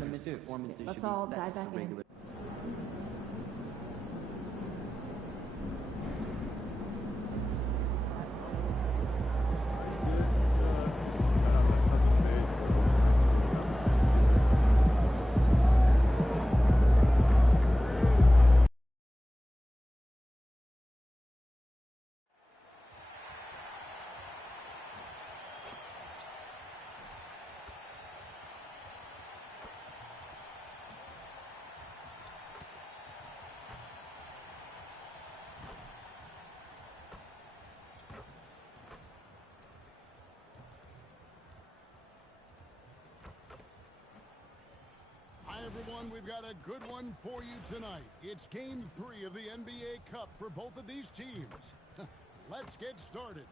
tournament performances Let's should be all set dive to back in. regular. Hi, everyone. We've got a good one for you tonight. It's Game 3 of the NBA Cup for both of these teams. Let's get started.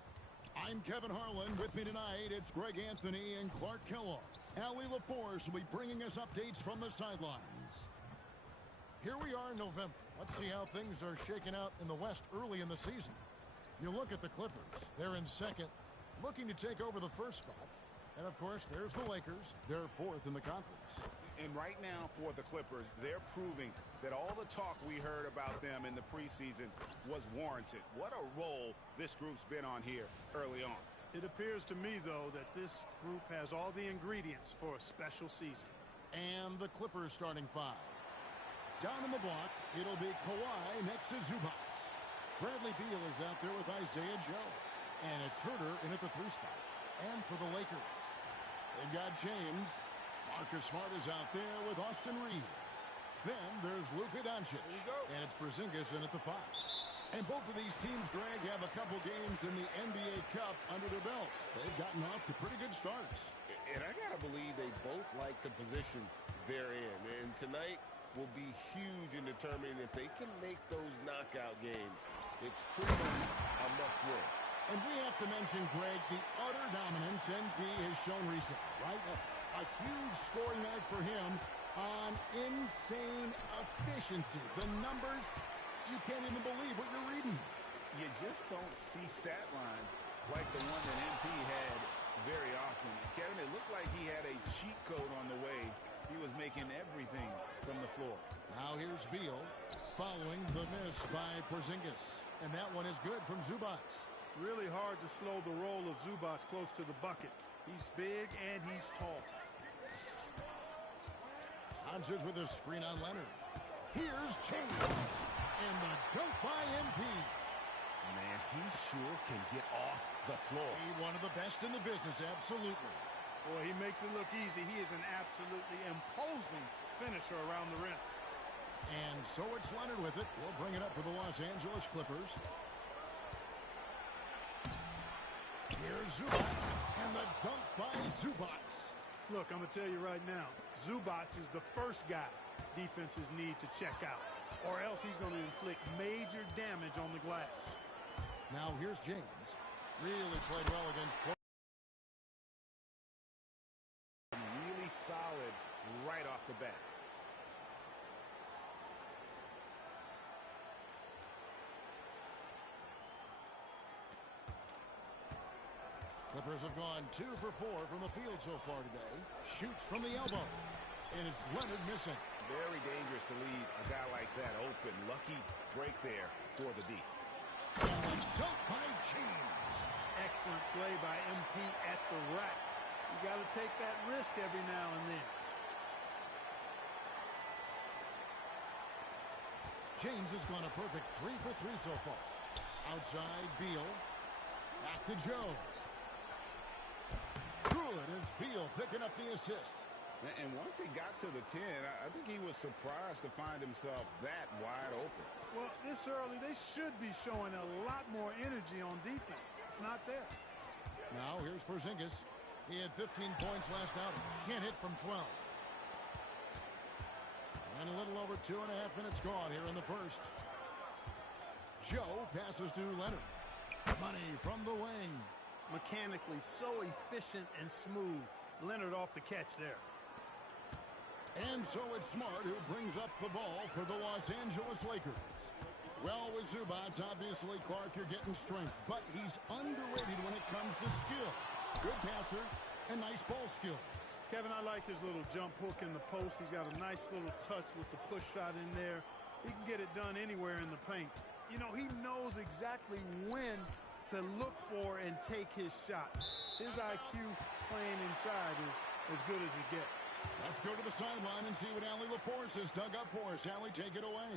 I'm Kevin Harlan. With me tonight, it's Greg Anthony and Clark Kellogg. Allie LaForce will be bringing us updates from the sidelines. Here we are in November. Let's see how things are shaking out in the West early in the season. You look at the Clippers. They're in second, looking to take over the first spot. And, of course, there's the Lakers. They're fourth in the conference. And right now for the Clippers, they're proving that all the talk we heard about them in the preseason was warranted. What a role this group's been on here early on. It appears to me, though, that this group has all the ingredients for a special season. And the Clippers starting five. Down in the block, it'll be Kawhi next to Zubac. Bradley Beal is out there with Isaiah Joe. And it's Herter in at the 3 spot. And for the Lakers, they've got James. Marcus Smart is out there with Austin Reeves. Then there's Luka Doncic. And it's Porzingis in at the 5. And both of these teams, Greg, have a couple games in the NBA Cup under their belts. They've gotten off to pretty good starts. And I got to believe they both like the position they're in. And tonight will be huge in determining if they can make those knockout games. It's pretty much a must-win. And we have to mention, Greg, the utter dominance NP has shown recently, right? A huge scoring night for him on insane efficiency. The numbers, you can't even believe what you're reading. You just don't see stat lines like the one that NP had very often. Kevin, it looked like he had a cheat code on the way. He was making everything from the floor. Now here's Beal following the miss by Porzingis. And that one is good from Zubac. Really hard to slow the roll of Zubac close to the bucket. He's big and he's tall. Doncic with a screen on Leonard. Here's James. And the dunk by MP. Man, he sure can get off the floor. One of the best in the business, absolutely. Boy, he makes it look easy. He is an absolutely imposing finisher around the rim. And so it's Leonard with it. He'll bring it up for the Los Angeles Clippers. Here's Zubac, and the dunk by Zubac. Look, I'm going to tell you right now, Zubac is the first guy defenses need to check out, or else he's going to inflict major damage on the glass. Now here's James. Really played well against Portland. Really solid right off the bat. Clippers have gone 2 for 4 from the field so far today. Shoots from the elbow. And it's Leonard missing. Very dangerous to leave a guy like that open. Lucky break there for the D. And dunk by James. Excellent play by MP at the rack. You got to take that risk every now and then. James has gone a perfect 3 for 3 so far. Outside, Beal. Back to Joe. Good as Beal picking up the assist. And once he got to the 10, I think he was surprised to find himself that wide open. Well, this early, they should be showing a lot more energy on defense. It's not there. Now here's Porzingis. He had 15 points last outing. Can't hit from 12. And a little over 2.5 minutes gone here in the first. Joe passes to Leonard. Money from the wing. Mechanically so efficient and smooth. Leonard off the catch there. And so it's Smart who brings up the ball for the Los Angeles Lakers. Well, with Zubac, obviously, Clark, you're getting strength. But he's underrated when it comes to skill. Good passer and nice ball skills. Kevin, I like his little jump hook in the post. He's got a nice little touch with the push shot in there. He can get it done anywhere in the paint. You know, he knows exactly when to look for and take his shots. His IQ playing inside is as good as it gets. Let's go to the sideline and see what Allie LaForce has dug up for us. Allie, take it away.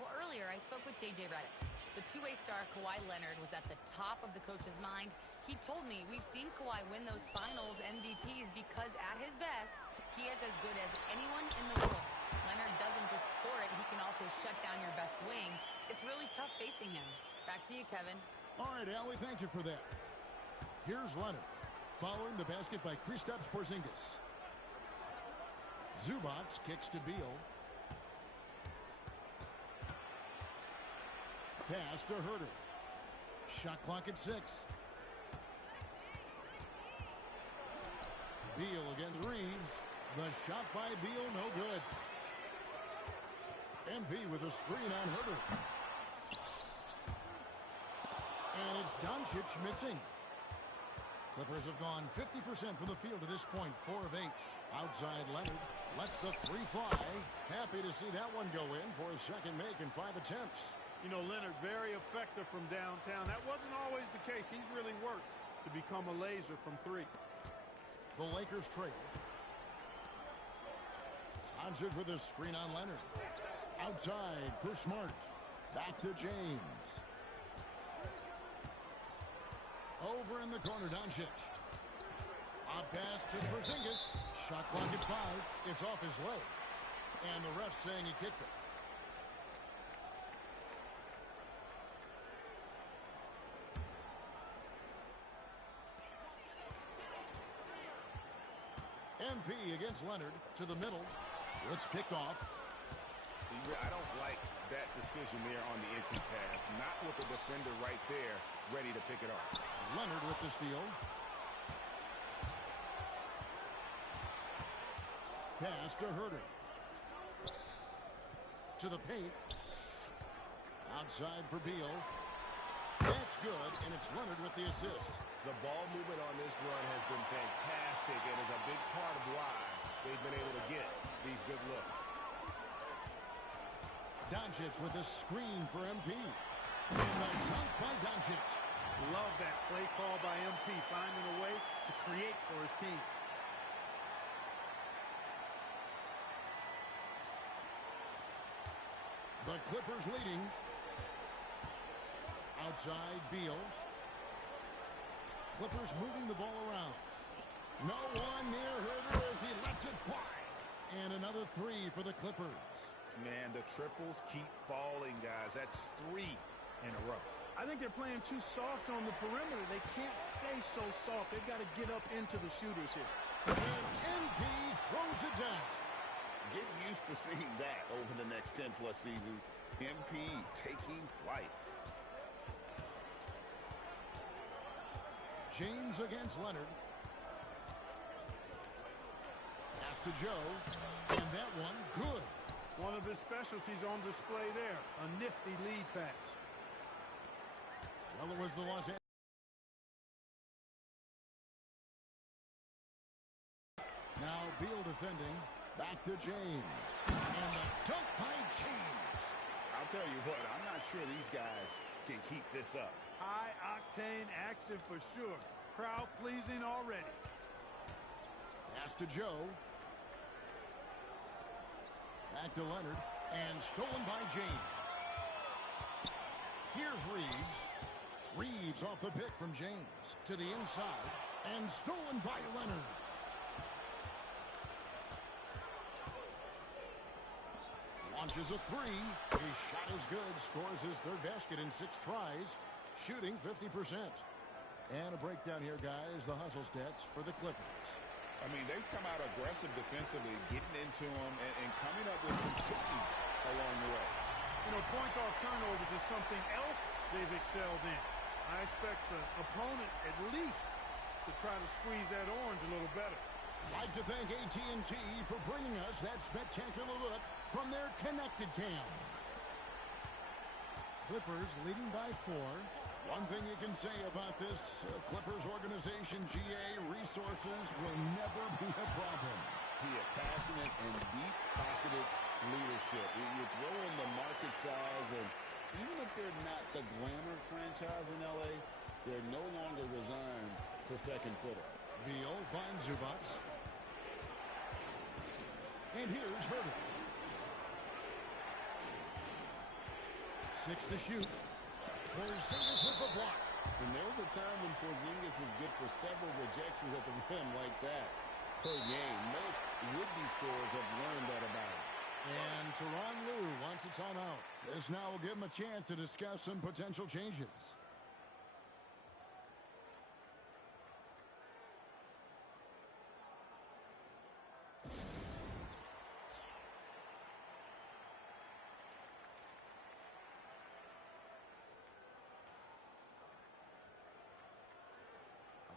Well, earlier I spoke with J.J. Redick. The two-way star Kawhi Leonard was at the top of the coach's mind. He told me we've seen Kawhi win those finals MVPs because at his best, he is as good as anyone in the world. Leonard doesn't just score it, he can also shut down your best wing. It's really tough facing him. Back to you, Kevin. All right, Allie, thank you for that. Here's Leonard, following the basket by Kristaps Porzingis. Zubac kicks to Beal. Pass to Herter. Shot clock at 6. Beal against Reeves. The shot by Beal, no good. MP with a screen on Herter. And it's Doncic missing. Clippers have gone 50% from the field to this point, 4 of 8. Outside Leonard lets the three fly. Happy to see that one go in for his second make in 5 attempts. You know, Leonard, very effective from downtown. That wasn't always the case. He's really worked to become a laser from 3. The Lakers trail. Doncic with a screen on Leonard. Outside for Smart. Back to James. Over in the corner, Doncic. A pass to Porzingis. Shot clock at 5. It's off his leg. And the ref saying he kicked it. MP against Leonard to the middle. It's picked off. I don't like that decision there on the entry pass. Not with the defender right there ready to pick it off. Leonard with the steal. Pass to Herter. To the paint. Outside for Beal. That's good, and it's Leonard with the assist. The ball movement on this run has been fantastic and is a big part of why they've been able to get these good looks. Doncic with a screen for MP. And the dunk by Doncic. Love that play call by MP, finding a way to create for his team. The Clippers leading. Outside, Beal. Clippers moving the ball around. No one near Herter as he lets it fly. And another 3 for the Clippers. Man, the triples keep falling, guys. That's 3 in a row. I think they're playing too soft on the perimeter. They can't stay so soft. They've got to get up into the shooters here. And MP throws it down. Get used to seeing that over the next 10-plus seasons. MP taking flight. James against Leonard. Pass to Joe. And that one, good. One of his specialties on display there. A nifty lead pass. Well, it was the Los Angeles. Now Beal defending. Back to James. And the dunk by James. I'll tell you what, I'm not sure these guys can keep this up. High-octane action for sure. Crowd-pleasing already. Pass to Joe. Back to Leonard. And stolen by James. Here's Reeves. Reeves off the pick from James. To the inside. And stolen by Leonard. Launches a 3. His shot is good. Scores his 3rd basket in 6 tries. Shooting 50%. And a breakdown here, guys. The hustle stats for the Clippers. I mean, they've come out aggressive defensively, getting into them and coming up with some cookies along the way. You know, points off turnovers is something else they've excelled in. I expect the opponent at least to try to squeeze that orange a little better. I'd like to thank AT&T for bringing us that spectacular look from their connected cam. Clippers leading by 4. One thing you can say about this Clippers organization, GA, resources will never be a problem. He has passionate and deep-pocketed leadership. You throw in the market size, and even if they're not the glamour franchise in L.A., they're no longer resigned to second fiddle. Beal finds Zubac. And here's Herder. 6 to shoot. Porzingis with the block. And there was a time when Porzingis was good for several rejections at the rim like that per game. Most would-be scorers have learned that about him. And Tyronn Lue wants a timeout. This now will give him a chance to discuss some potential changes.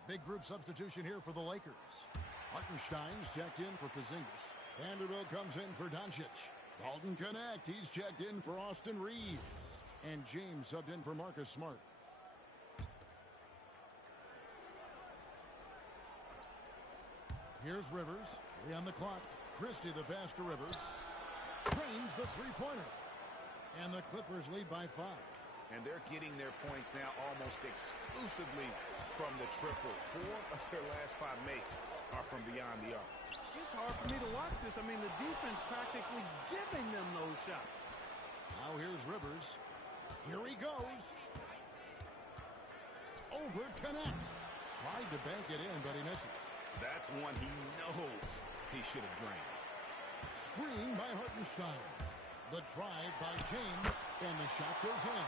Big group substitution here for the Lakers. Hartenstein's checked in for Porzingis. Vanderbilt comes in for Doncic. Dalton Connect, he's checked in for Austin Reeves. And James subbed in for Marcus Smart. Here's Rivers. 3 on the clock. Christie the pass to Rivers. Trains the three-pointer. And the Clippers lead by 5. And they're getting their points now almost exclusively from the triple. 4 of their last 5 makes are from beyond the arc. It's hard for me to watch this. I mean, the defense practically giving them those shots. Now here's Rivers. Here he goes. Over Connect. Tried to bank it in, but he misses. That's one he knows he should have drained. Screen by Hartenstein. The drive by James, and the shot goes in.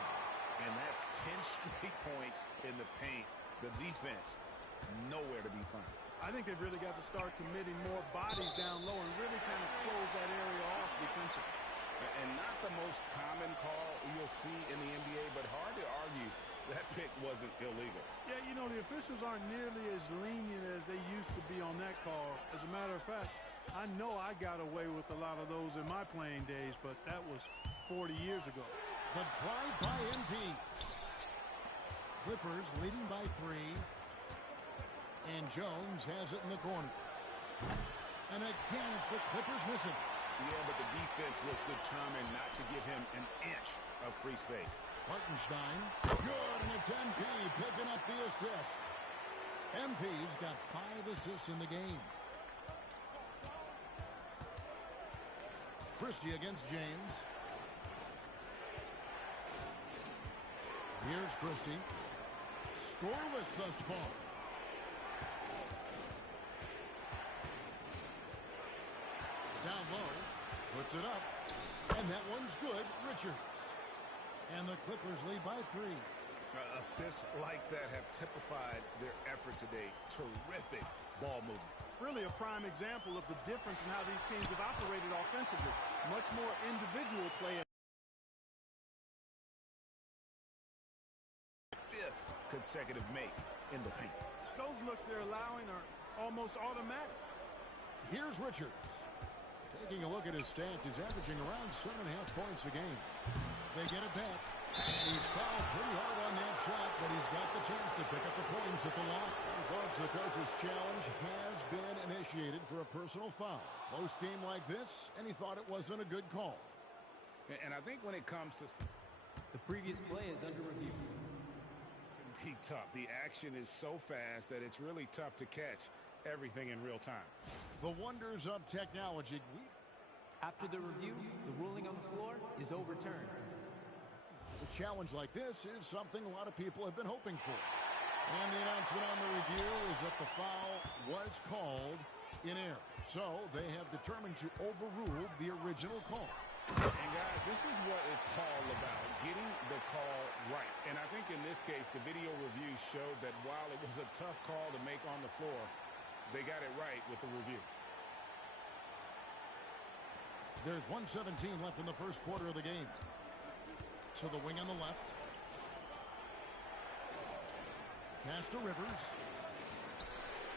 And that's 10 straight points in the paint. The defense, nowhere to be found. I think they've really got to start committing more bodies down low and really kind of close that area off defensively. And not the most common call you'll see in the NBA, but hard to argue that pick wasn't illegal. Yeah, you know, the officials aren't nearly as lenient as they used to be on that call. As a matter of fact, I know I got away with a lot of those in my playing days, but that was 40 years ago. The drive by MP. Clippers leading by 3. And Jones has it in the corner. And again, it's the Clippers missing. Yeah, but the defense was determined not to give him an inch of free space. Hartenstein, good, and it's MP picking up the assist. MP's got 5 assists in the game. Christie against James. Here's Christie. Scoreless thus far. Down low. Puts it up. And that one's good. Richards. And the Clippers lead by 3. Assists like that have typified their effort today. Terrific ball movement. Really a prime example of the difference in how these teams have operated offensively. Much more individual play. 5th consecutive make in the paint. Those looks they're allowing are almost automatic. Here's Richards. Taking a look at his stats, he's averaging around 7.5 points a game. They get it back. And he's fouled pretty hard on that shot, but he's got the chance to pick up the points at the line. And folks, the coach's challenge has been initiated for a personal foul. Close game like this, and he thought it wasn't a good call. And I think when it comes to... The previous play is under review. It can be tough. The action is so fast that it's really tough to catch everything in real time. The wonders of technology. After the review, the ruling on the floor is overturned. A challenge like this is something a lot of people have been hoping for. And the announcement on the review is that the foul was called in error. So they have determined to overrule the original call. And guys, this is what it's all about, getting the call right. And I think in this case, the video review showed that while it was a tough call to make on the floor, they got it right with the review. There's 1:17 left in the first quarter of the game. To the wing on the left. Pass to Rivers.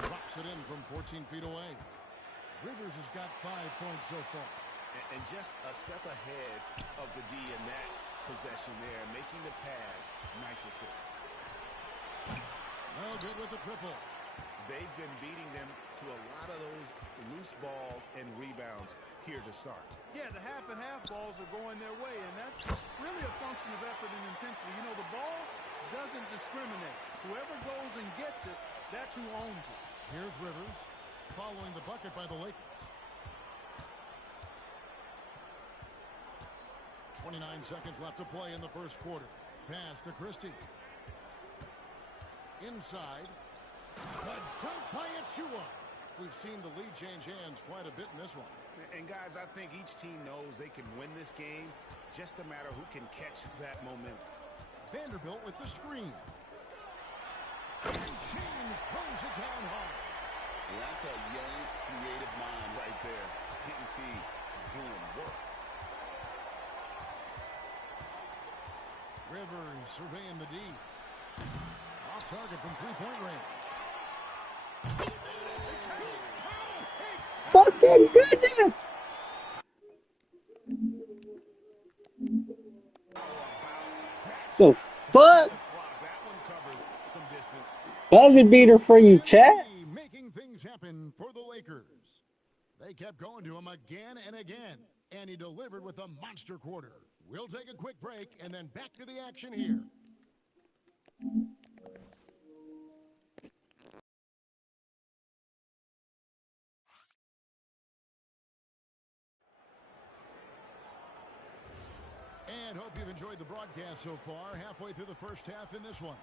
Drops it in from 14 feet away. Rivers has got 5 points so far. And just a step ahead of the D in that possession there, making the pass. Nice assist. No good with the triple. They've been beating them to a lot of those loose balls and rebounds here to start. Yeah, the half-and-half balls are going their way, and that's really a function of effort and intensity. You know, the ball doesn't discriminate. Whoever goes and gets it, that's who owns it. Here's Rivers following the bucket by the Lakers. 29 seconds left to play in the first quarter. Pass to Christie. Inside. A dunk by Achua. We've seen the lead change hands quite a bit in this one. And guys, I think each team knows they can win this game. Just a matter who can catch that momentum. Vanderbilt with the screen. And James pulls it down hard. And that's a young, creative mind right there. Hitting P, doing work. Rivers surveying the D. Off target from three-point range. Fucking goodness! The fuck? Buzzer beater for you, chat. Making things happen for the Lakers. They kept going to him again and again, and he delivered with a monster quarter. We'll take a quick break and then back to the action here. And hope you've enjoyed the broadcast so far. Halfway through the first half in this one.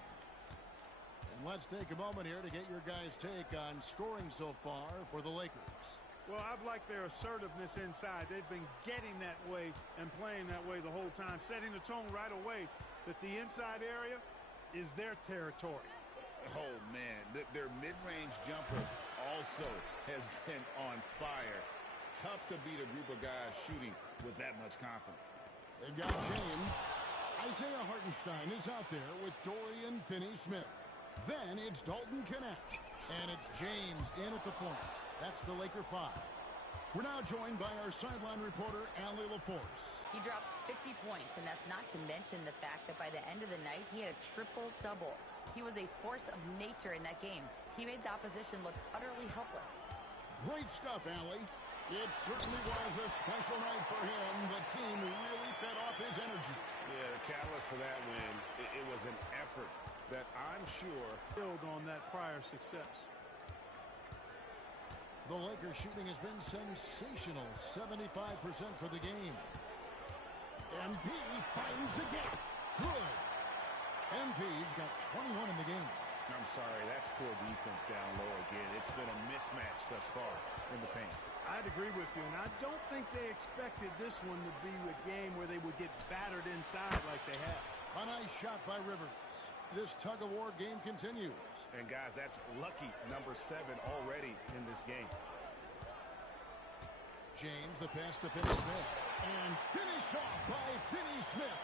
And let's take a moment here to get your guys' take on scoring so far for the Lakers. Well, I've liked their assertiveness inside. They've been getting that way and playing that way the whole time, setting the tone right away that the inside area is their territory. Oh, man. Their mid-range jumper also has been on fire. Tough to beat a group of guys shooting with that much confidence. They've got James. Isaiah Hartenstein is out there with Dorian Finney-Smith. Then it's Dalton Knecht. And it's James in at the point. That's the Laker 5. We're now joined by our sideline reporter, Allie LaForce. He dropped 50 points, and that's not to mention the fact that by the end of the night, he had a triple-double. He was a force of nature in that game. He made the opposition look utterly helpless. Great stuff, Allie. It certainly was a special night for him. The team really fed off his energy. Yeah, the catalyst for that win, it was an effort that I'm sure build on that prior success. The Lakers shooting has been sensational. 75% for the game. MP finds a gap. Good. MP's got 21 in the game. I'm sorry, that's poor defense down low again. It's been a mismatch thus far in the paint. I'd agree with you, and I don't think they expected this one to be a game where they would get battered inside like they have. A nice shot by Rivers. This tug-of-war game continues. And, guys, that's lucky number 7 already in this game. James, the pass to Finney-Smith. And finished off by Finney-Smith.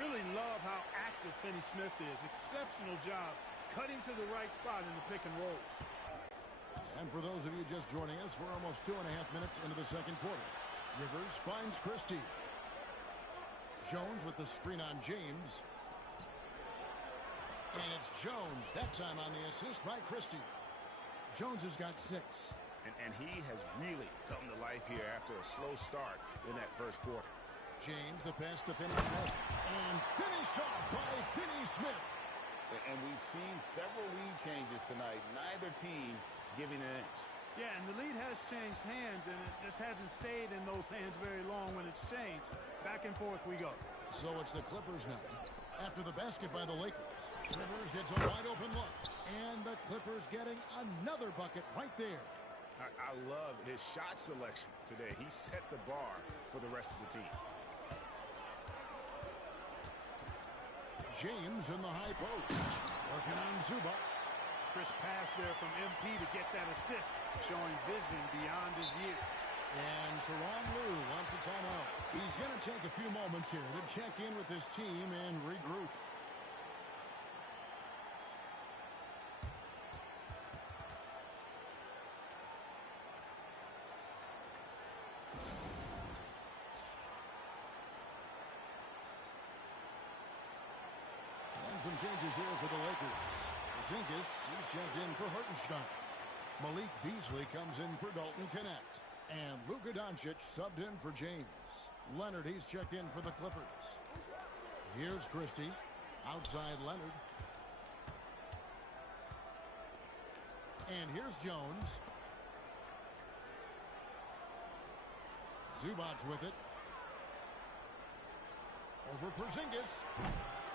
Really love how active Finney-Smith is. Exceptional job cutting to the right spot in the pick and rolls. And for those of you just joining us, we're almost 2.5 minutes into the second quarter. Rivers finds Christie. Jones with the screen on James. And it's Jones, that time on the assist by Christie. Jones has got 6. And he has really come to life here after a slow start in that first quarter. James, the pass to Finney-Smith. And finished off by Finney-Smith. And we've seen several lead changes tonight. Neither team giving an inch. Yeah, and the lead has changed hands, and it just hasn't stayed in those hands very long when it's changed. Back and forth we go. So it's the Clippers now. After the basket by the Lakers. Rivers gets a wide-open look. And the Clippers getting another bucket right there. I love his shot selection today. He set the bar for the rest of the team. James in the high post. Working on Zubac. Crisp pass there from MP to get that assist, showing vision beyond his years. And Tyronn Lue wants a timeout. He's going to take a few moments here to check in with his team and regroup. And some changes here for the Lakers. Porzingis, he's checked in for Hartenstein. Malik Beasley comes in for Dalton Connect. And Luka Doncic subbed in for James. Leonard, he's checked in for the Clippers. Here's Christie. Outside Leonard. And here's Jones. Zubac with it. Over Porzingis.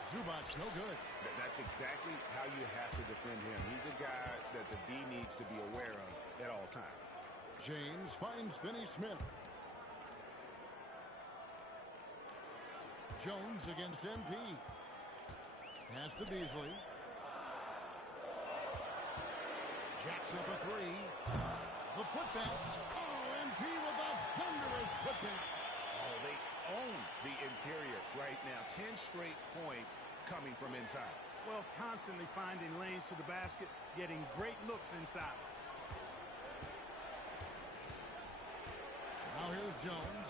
Zubac, no good. That's exactly how you have to defend him. He's a guy that the D needs to be aware of at all times. James finds Finney-Smith. Jones against MP. Pass to Beasley. Jacks up a three. The putback. Oh, MP with a thunderous putback. Oh, they own the interior right now. 10 straight points coming from inside. Well, constantly finding lanes to the basket, getting great looks inside. Now here's Jones.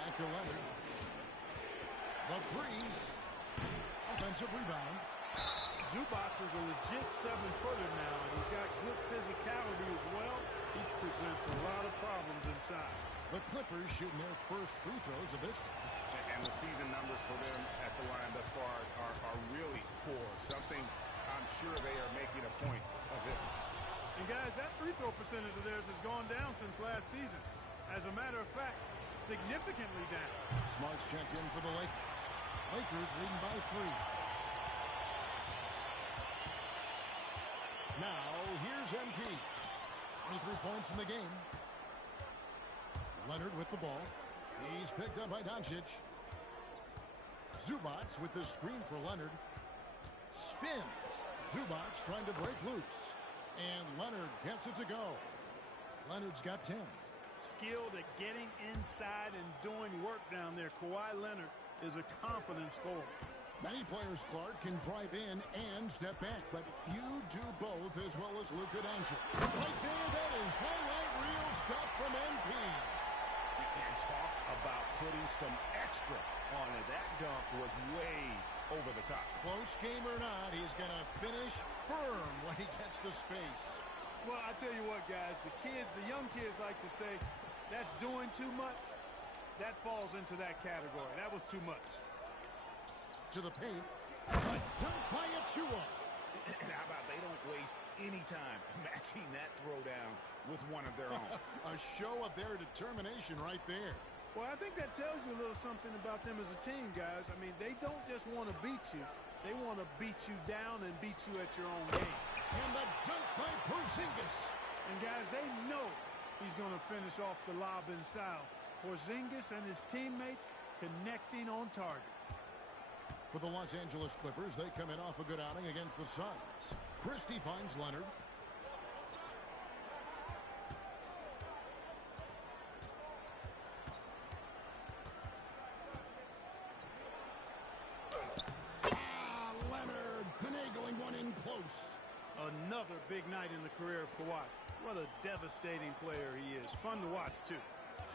Back to Leonard. The three. Offensive rebound. Zubac is a legit 7-footer now, and he's got good physicality as well. He presents a lot of problems inside. The Clippers shooting their first free throws of this game. And the season numbers for them at the line thus far are really poor. Something I'm sure they are making a point of emphasis. And guys, that free throw percentage of theirs has gone down since last season. As a matter of fact, significantly down. Smart's checked in for the Lakers. Lakers leading by 3. Now, here's MP. 23 points in the game. Leonard with the ball. He's picked up by Doncic. Zubac with the screen for Leonard. Spins. Zubac trying to break loose. And Leonard gets it to go. Leonard's got 10. Skilled at getting inside and doing work down there. Kawhi Leonard is a confident scorer. Many players, Clark, can drive in and step back, but few do both as well as Luka Doncic. Right there, that is highlight reel stuff from MP. And talk about putting some extra on it. That dunk was way over the top. Close game or not, he's going to finish firm when he gets the space. Well, I tell you what, guys, the young kids like to say, that's doing too much. That falls into that category. That was too much. To the paint. A dunk by Achua. How about they don't waste any time matching that throwdown with one of their own. A show of their determination right there. Well, I think that tells you a little something about them as a team, guys. I mean, they don't just want to beat you. They want to beat you down and beat you at your own game. And the dunk by Porzingis. And, guys, they know he's going to finish off the lob in style. Porzingis and his teammates connecting on target. For the Los Angeles Clippers, they come in off a good outing against the Suns. Christie finds Leonard. Leonard finagling one in close. Another big night in the career of Kawhi. What a devastating player he is. Fun to watch, too.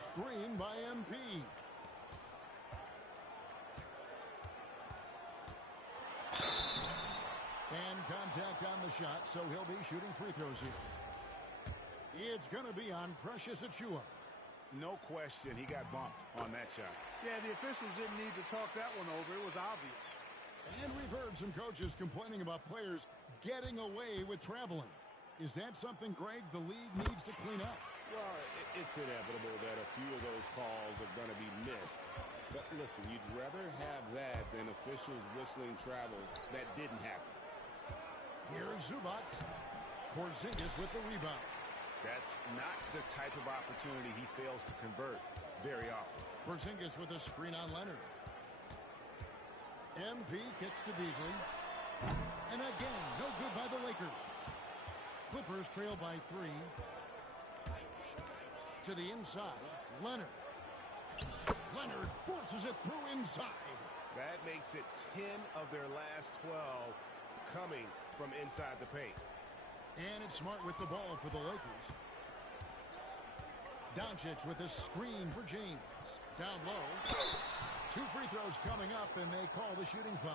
Screen by MP. And contact on the shot, so he'll be shooting free throws here. It's going to be on Precious Achua. No question, he got bumped on that shot. Yeah, the officials didn't need to talk that one over. It was obvious. And we've heard some coaches complaining about players getting away with traveling. Is that something, Greg, the league needs to clean up? Well, it's inevitable that a few of those calls are going to be missed. But listen, you'd rather have that than officials whistling travels that didn't happen. Here's Zubac. Porzingis with the rebound. That's not the type of opportunity he fails to convert very often. Porzingis with a screen on Leonard. MP kicks to Beasley. And again, no good by the Lakers. Clippers trail by 3. To the inside, Leonard. Leonard forces it through inside. That makes it 10 of their last 12 coming from inside the paint. And it's Smart with the ball for the Lakers. Doncic with a screen for James. Down low. 2 free throws coming up, and they call the shooting foul.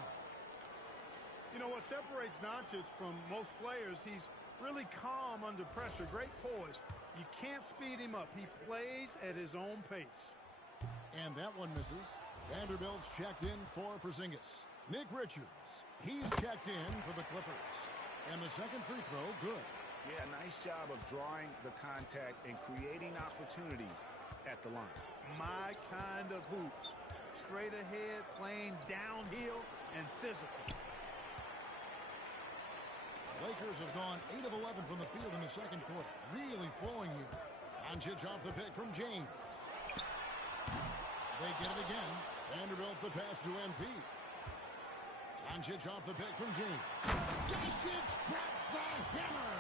You know what separates Doncic from most players, he's really calm under pressure, great poise. You can't speed him up. He plays at his own pace. And that one misses. Vanderbilt's checked in for Porzingis. Nick Richards, he's checked in for the Clippers. And the second free throw, good. Yeah, nice job of drawing the contact and creating opportunities at the line. My kind of hoops. Straight ahead, playing downhill, and physical. Lakers have gone 8 of 11 from the field in the second quarter. Really flowing here. Doncic off the pick from James. They get it again. Vanderbilt the pass to MP. Doncic off the pick from James. Doncic drops the hammer.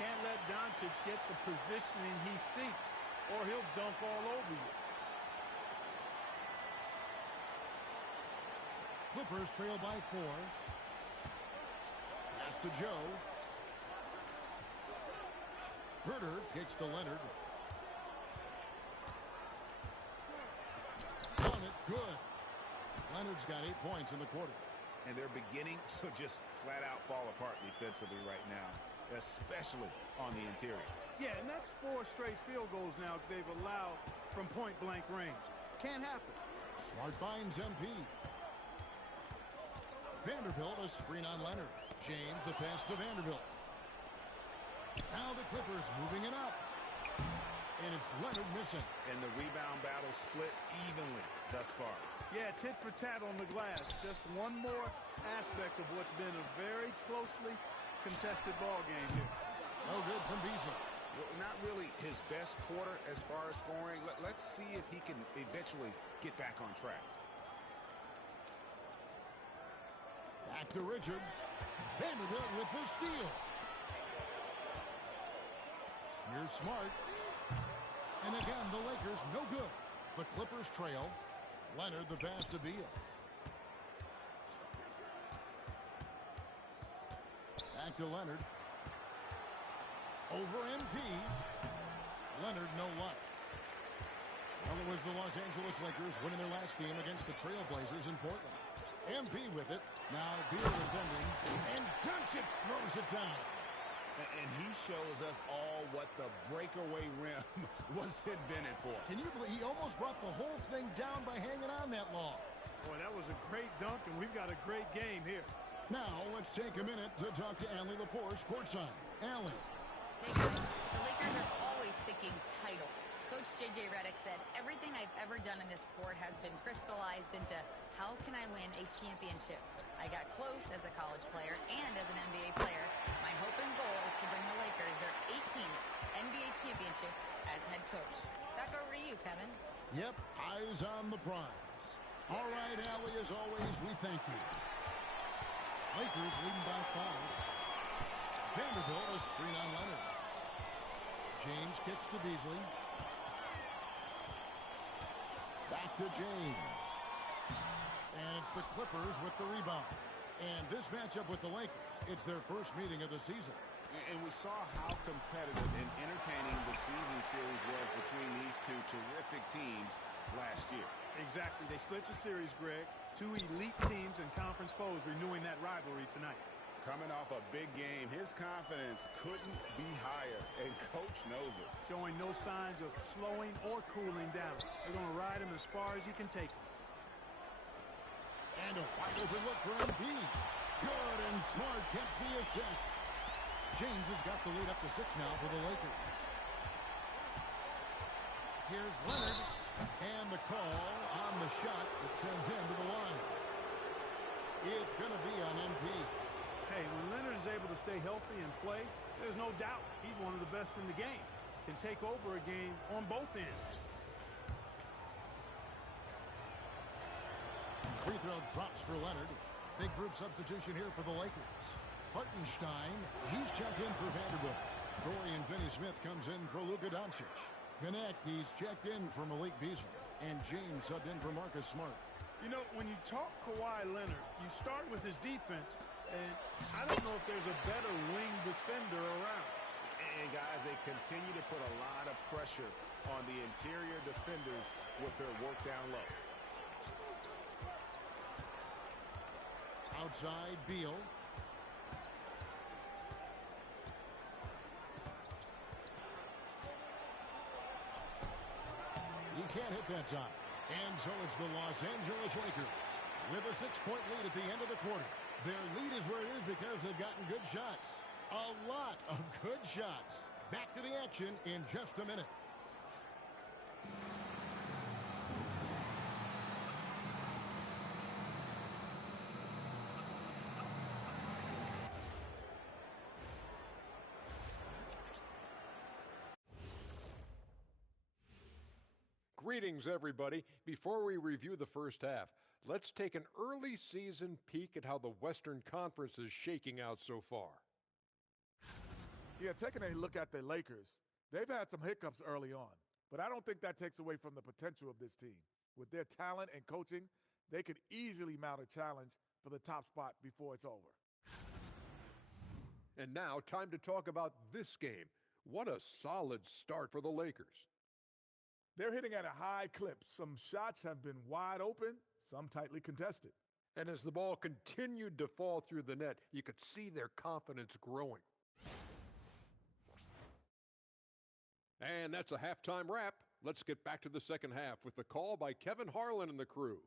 Can't let Doncic get the positioning he seeks, or he'll dunk all over you. Clippers trail by 4. Pass to Joe. Herter kicks to Leonard. On it, good. Leonard's got 8 points in the quarter. And they're beginning to just flat out fall apart defensively right now, especially on the interior. Yeah, and that's 4 straight field goals now they've allowed from point-blank range. Can't happen. Smart finds MP. Vanderbilt a screen on Leonard. James the pass to Vanderbilt. Now the Clippers moving it up. And it's Leonard missing. And the rebound battle split evenly thus far. Yeah, tit for tat on the glass. Just one more aspect of what's been a very closely contested ball game here. No good from Beasley. Well, not really his best quarter as far as scoring. Let's see if he can eventually get back on track. Back to Richards. Vanderbilt with the steal. Here's Smart. And again, the Lakers no good. The Clippers trail. Leonard the pass to Beal. Back to Leonard. Over MP. Leonard no luck. Well, it was the Los Angeles Lakers winning their last game against the Trailblazers in Portland. MP with it. Now Beal defending. And Doncic throws it down. And he shows us all what the breakaway rim was invented for. Can you believe he almost brought the whole thing down by hanging on that long? Boy, that was a great dunk, and we've got a great game here. Now, let's take a minute to talk to Allie LaForce courtside. Allie. Hey guys, the Lakers are always thinking title. Coach J.J. Redick said, everything I've ever done in this sport has been crystallized into how can I win a championship. I got close as a college player and as an NBA player. My hope and goal is to bring the Lakers their 18th NBA championship as head coach. Back over to you, Kevin. Yep, eyes on the prize. All right, Allie, as always, we thank you. Lakers leading by 5. Vanderbilt a screen on Leonard. James kicks to Beasley. Back to James. And it's the Clippers with the rebound. And this matchup with the Lakers, it's their first meeting of the season. And we saw how competitive and entertaining the season series was between these two terrific teams last year. Exactly. They split the series, Greg. 2 elite teams and conference foes renewing that rivalry tonight. Coming off a big game, his confidence couldn't be higher, and Coach knows it. Showing no signs of slowing or cooling down. They're going to ride him as far as he can take him. And a wide open look for MP. Good, and Smart gets the assist. James has got the lead up to 6 now for the Lakers. Here's Leonard. And the call on the shot that sends him to the line. It's going to be on MP. Hey, when Leonard is able to stay healthy and play, there's no doubt he's one of the best in the game. Can take over a game on both ends. Free throw drops for Leonard. Big group substitution here for the Lakers. Hartenstein, he's checked in for Vanderbilt. Dorian Finney-Smith comes in for Luka Doncic. Connect, he's checked in for Malik Beasley. And James subbed in for Marcus Smart. You know, when you talk Kawhi Leonard, you start with his defense, and I don't know if there's a better wing defender around. And guys, they continue to put a lot of pressure on the interior defenders with their work down low. Outside, Beal. He can't hit that time. And so it's the Los Angeles Lakers with a 6-point lead at the end of the quarter. Their lead is where it is because they've gotten good shots. A lot of good shots. Back to the action in just a minute. Greetings, everybody. Before we review the first half, let's take an early season peek at how the Western Conference is shaking out so far. Yeah, taking a look at the Lakers, they've had some hiccups early on, but I don't think that takes away from the potential of this team. With their talent and coaching, they could easily mount a challenge for the top spot before it's over. And now, time to talk about this game. What a solid start for the Lakers. They're hitting at a high clip. Some shots have been wide open, some tightly contested. And as the ball continued to fall through the net, you could see their confidence growing. And that's a halftime wrap. Let's get back to the second half with the call by Kevin Harlan and the crew.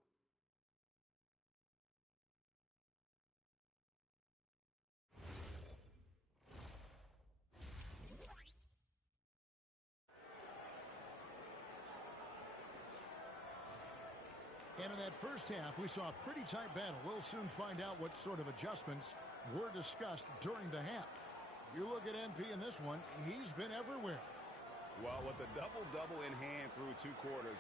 And in that first half, we saw a pretty tight battle. We'll soon find out what sort of adjustments were discussed during the half. You look at MP in this one, he's been everywhere. Well, with a double-double in hand through 2 quarters,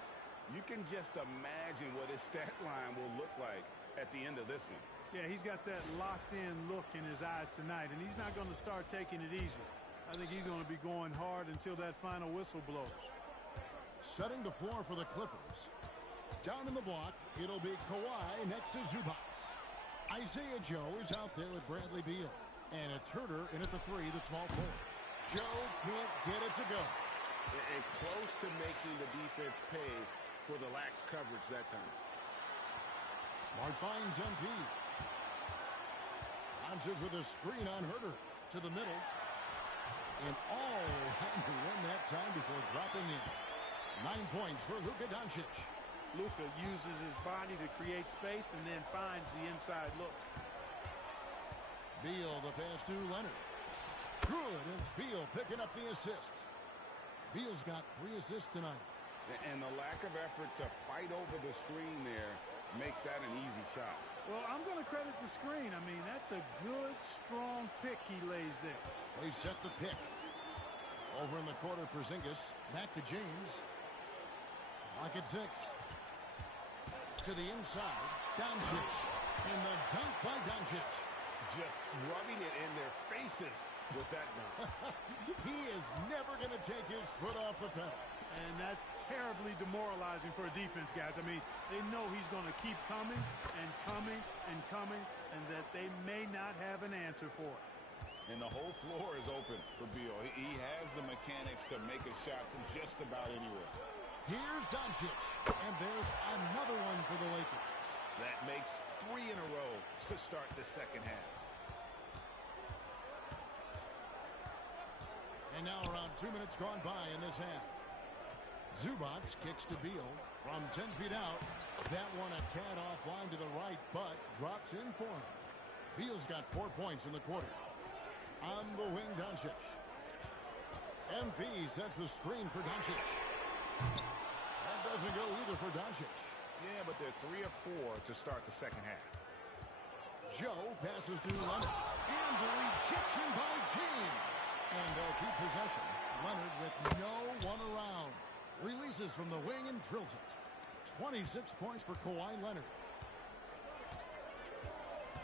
you can just imagine what his stat line will look like at the end of this one. Yeah, he's got that locked-in look in his eyes tonight, and he's not going to start taking it easy. I think he's going to be going hard until that final whistle blows. Setting the floor for the Clippers. Down in the block, it'll be Kawhi next to Zubac. Isaiah Joe is out there with Bradley Beal. And it's Herter in at the 3, the small forward. Joe can't get it to go. And close to making the defense pay for the lax coverage that time. Smart finds MP. Launches with a screen on Herter to the middle. And all had to win that time before dropping in. 9 points for Luka Doncic. Luka uses his body to create space and then finds the inside look. Beal, the pass to Leonard. Good, and it's Beal picking up the assist. Beal's got 3 assists tonight. And the lack of effort to fight over the screen there makes that an easy shot. Well, I'm going to credit the screen. I mean, that's a good, strong pick he lays there. They set the pick. Over in the corner, Porzingis. Back to James. Lock at 6. To the inside, Doncic. And the dunk by Doncic. Just rubbing it in their faces with that dunk. He is never going to take his foot off the pedal. And that's terribly demoralizing for a defense, guys. I mean, they know he's going to keep coming and coming and coming, and that they may not have an answer for it. And the whole floor is open for Beal. He has the mechanics to make a shot from just about anywhere. Here's Doncic, and there's another one for the Lakers. That makes 3 in a row to start the second half. And now around 2 minutes gone by in this half. Zubac kicks to Beal from 10 feet out. That one a tad offline to the right, but drops in for him. Beal's got 4 points in the quarter. On the wing, Doncic. MP sets the screen for Doncic. That doesn't go either for Doncic. Yeah, but they're 3 of 4 to start the second half. Joe passes to Leonard. And the rejection by James. And they'll keep possession. Leonard with no one around. Releases from the wing and drills it. 26 points for Kawhi Leonard.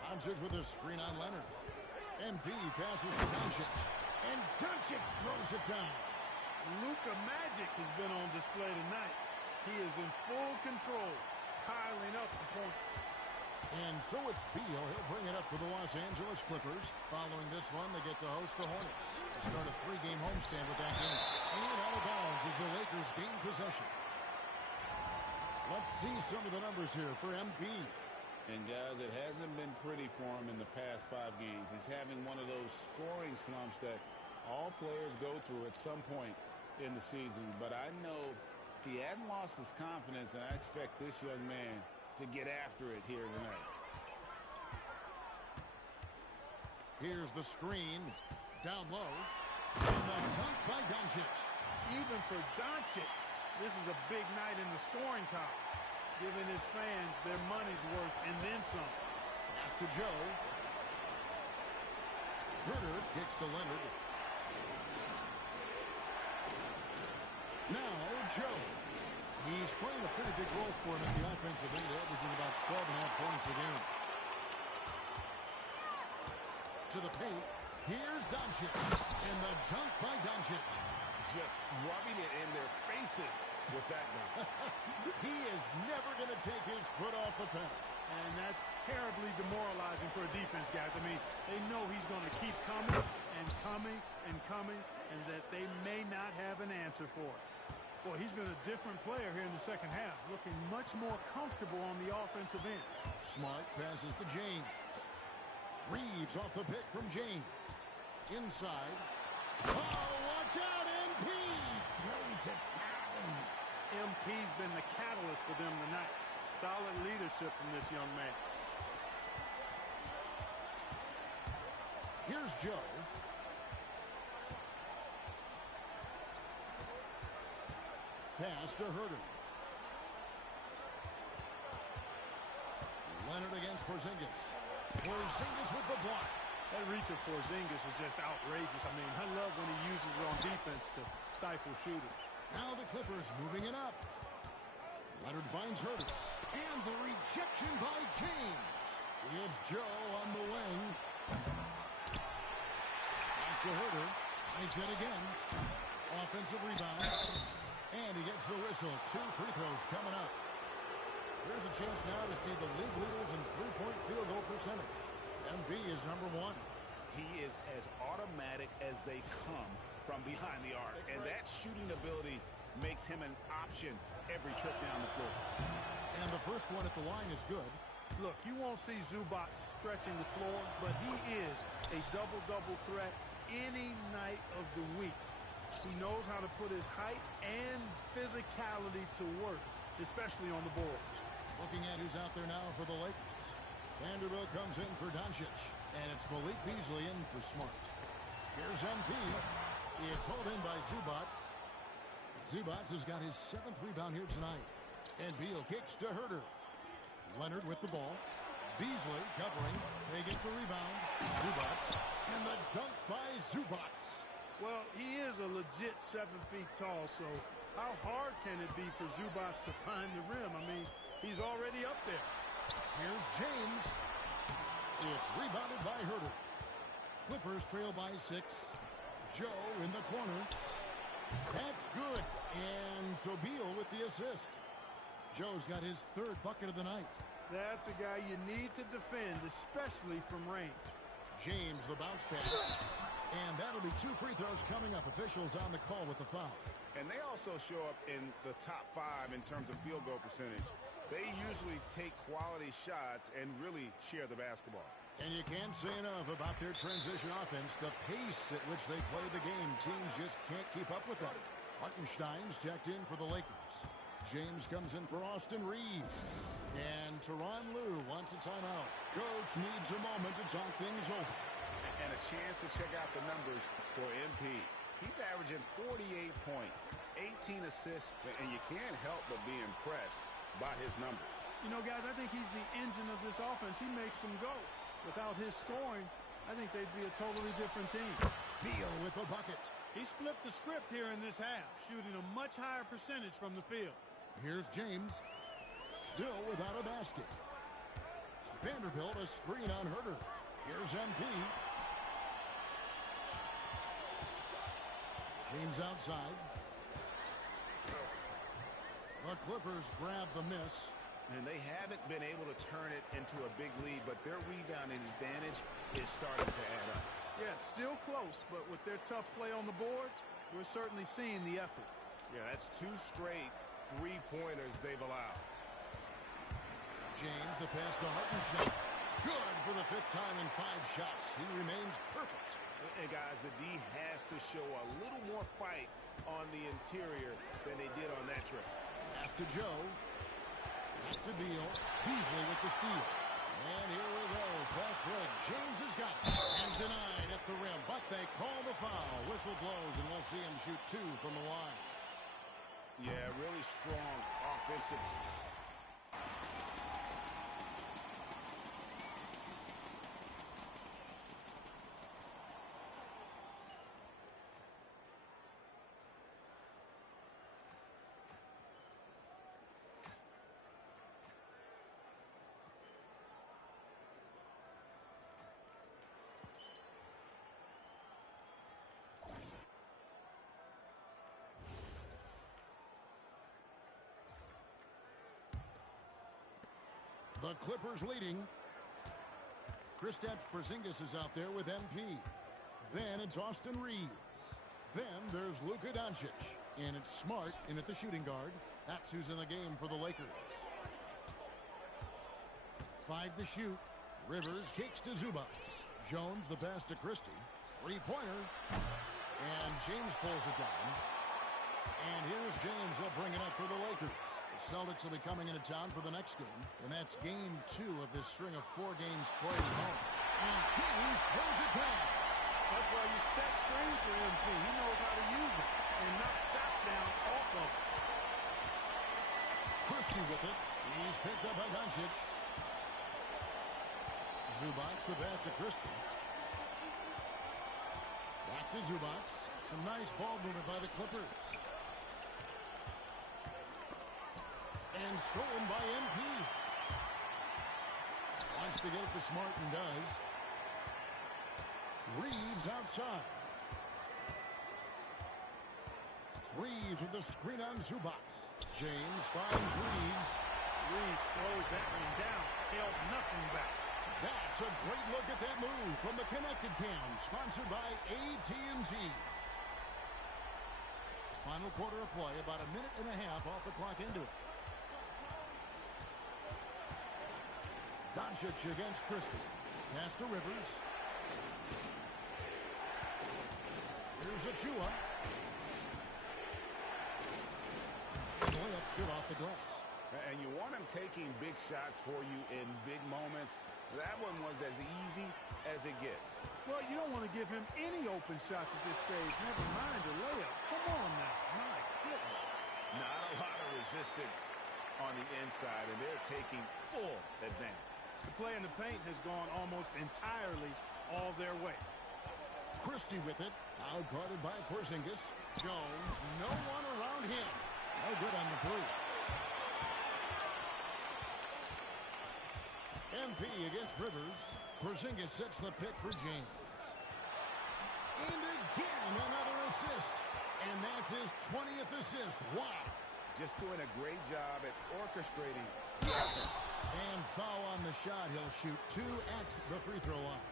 Doncic with a screen on Leonard. MP passes to Doncic. And Doncic throws it down. Luka Magic has been on display tonight. He is in full control, piling up the points. And so it's Beal. He'll bring it up for the Los Angeles Clippers. Following this one, they get to host the Hornets. They start a 3-game homestand with that game. And out of bounds as the Lakers gain possession. Let's see some of the numbers here for MP. And guys, it hasn't been pretty for him in the past 5 games. He's having one of those scoring slumps that all players go through at some point in the season. But I know He hadn't lost his confidence, and I expect this young man to get after it here tonight. Here's the screen. Down low. And the dunk by Doncic. Even for Doncic, this is a big night in the scoring column, giving his fans their money's worth and then some. Pass to Joe. Herter kicks to Leonard. Now Joe. He's playing a pretty big role for him at the offensive end, averaging about 12.5 points a game. To the paint. Here's Doncic. And the dunk by Doncic. Just rubbing it in their faces with that dunk. He is never going to take his foot off the pedal. And that's terribly demoralizing for a defense, guys. I mean, they know he's going to keep coming and coming and coming, and that they may not have an answer for it. Boy, he's been a different player here in the second half, looking much more comfortable on the offensive end. Smart passes to James. Reeves off the pick from James. Inside. Oh, watch out, MP! Throws it down. MP's been the catalyst for them tonight. Solid leadership from this young man. Here's Joe. Pass to Herter. Leonard against Porzingis. Porzingis with the block. That reach of Porzingis is just outrageous. I mean, I love when he uses it on defense to stifle shooters. Now the Clippers moving it up. Leonard finds Herter. And the rejection by James. It's Joe on the wing. Back to Herter. Nice hit again. Offensive rebound. And he gets the whistle. 2 free throws coming up. Here's a chance now to see the league leaders in three-point field goal percentage. MB is number 1. He is as automatic as they come from behind the arc. And that shooting ability makes him an option every trip down the floor. And the first one at the line is good. Look, you won't see Zubac stretching the floor, but he is a double-double threat any night of the week. He knows how to put his height and physicality to work, especially on the boards. Looking at who's out there now for the Lakers. Vanderbilt comes in for Doncic, and it's Malik Beasley in for Smart. Here's MP. It's hauled in by Zubac. Zubac has got his 7th rebound here tonight. And Beal kicks to Herter. Leonard with the ball. Beasley covering. They get the rebound. Zubac. And the dunk by Zubac. Well, he is a legit 7 feet tall, so how hard can it be for Zubac to find the rim? I mean, he's already up there. Here's James. It's rebounded by Herter. Clippers trail by 6. Joe in the corner. That's good. And so Beal with the assist. Joe's got his 3rd bucket of the night. That's a guy you need to defend, especially from range. James, the bounce pass. And that'll be 2 free throws coming up. Officials on the call with the foul. And they also show up in the top 5 in terms of field goal percentage. They usually take quality shots and really share the basketball. And you can't say enough about their transition offense. The pace at which they play the game. Teams just can't keep up with them. Hartenstein's checked in for the Lakers. James comes in for Austin Reeves. And Tyronn Lue wants a timeout. Coach needs a moment to talk things over. And a chance to check out the numbers for MP. He's averaging 48 points, 18 assists, and you can't help but be impressed by his numbers. You know, guys, I think he's the engine of this offense. He makes them go. Without his scoring, I think they'd be a totally different team. Beal with the bucket. He's flipped the script here in this half, shooting a much higher percentage from the field. Here's James. Still without a basket. Vanderbilt a screen on Herter. Here's MP. James outside. The Clippers grab the miss. And they haven't been able to turn it into a big lead, but their rebounding advantage is starting to add up. Yeah, still close, but with their tough play on the boards, we're certainly seeing the effort. Yeah, that's 2 straight 3-pointers they've allowed. James, the pass to Hartenstein. Good for the 5th time in 5 shots. He remains perfect. And guys, the D has to show a little more fight on the interior than they did on that trip. Pass to Joe. Back to Beal. Beasley with the steal. And here we go. Fast break. James has got it. And denied at the rim. But they call the foul. Whistle blows, and we'll see him shoot 2 from the line. Yeah, really strong offensive. The Clippers leading. Kristaps Porzingis is out there with MP. Then it's Austin Reeves. Then there's Luka Doncic. And it's Smart in at the shooting guard. That's who's in the game for the Lakers. 5 to shoot. Rivers kicks to Zubac. Jones the pass to Christie. Three-pointer. And James pulls it down. And here's James. He'll bring it up for the Lakers. The Celtics will be coming into town for the next game. And that's game 2 of this string of 4 games played at home. And James pulls it down. That's why you set screens for MP. He knows how to use it and knock shots down off of it. Christie with it. He's picked up by Doncic. Zubac the pass to Christie. Back to Zubac. Some nice ball movement by the Clippers. And stolen by MP. Wants to get it to Smart and does. Reeves outside. Reeves with the screen on Zubac. James finds Reeves. Reeves throws that one down. Held nothing back. That's a great look at that move from the Connected Cam, sponsored by AT&T. Final quarter of play, about a minute and a half off the clock into it. Doncic against Christie. Pass to Rivers. Here's Achua. The layup's good off the glass. And you want him taking big shots for you in big moments. That one was as easy as it gets. Well, you don't want to give him any open shots at this stage. Never mind a layup. Come on now. My goodness. Not a lot of resistance on the inside, and they're taking full advantage. The play in the paint has gone almost entirely all their way. Christie with it. Out guarded by Porzingis. Jones, no one around him. No good on the 3. MP against Rivers. Porzingis sets the pick for James. And again, another assist. And that's his 20th assist. Wow. Just doing a great job at orchestrating. And foul on the shot. He'll shoot 2 at the free throw line.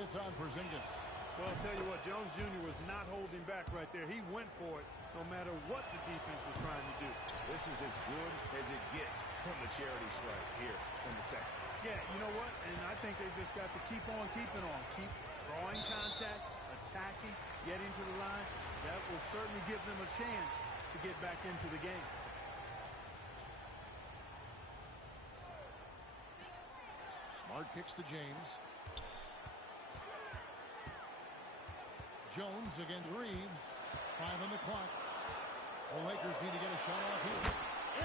It's on Porzingis. Well, I'll tell you what, Jones Jr. was not holding back right there. He went for it no matter what the defense was trying to do. This is as good as it gets from the charity strike here in the second. Yeah, you know what? And I think they've just got to keep on keeping on. Keep drawing contact, attacking, getting to the line. That will certainly give them a chance to get back into the game. Smart kicks to James. Jones against Reeves. 5 on the clock. The Lakers need to get a shot off here.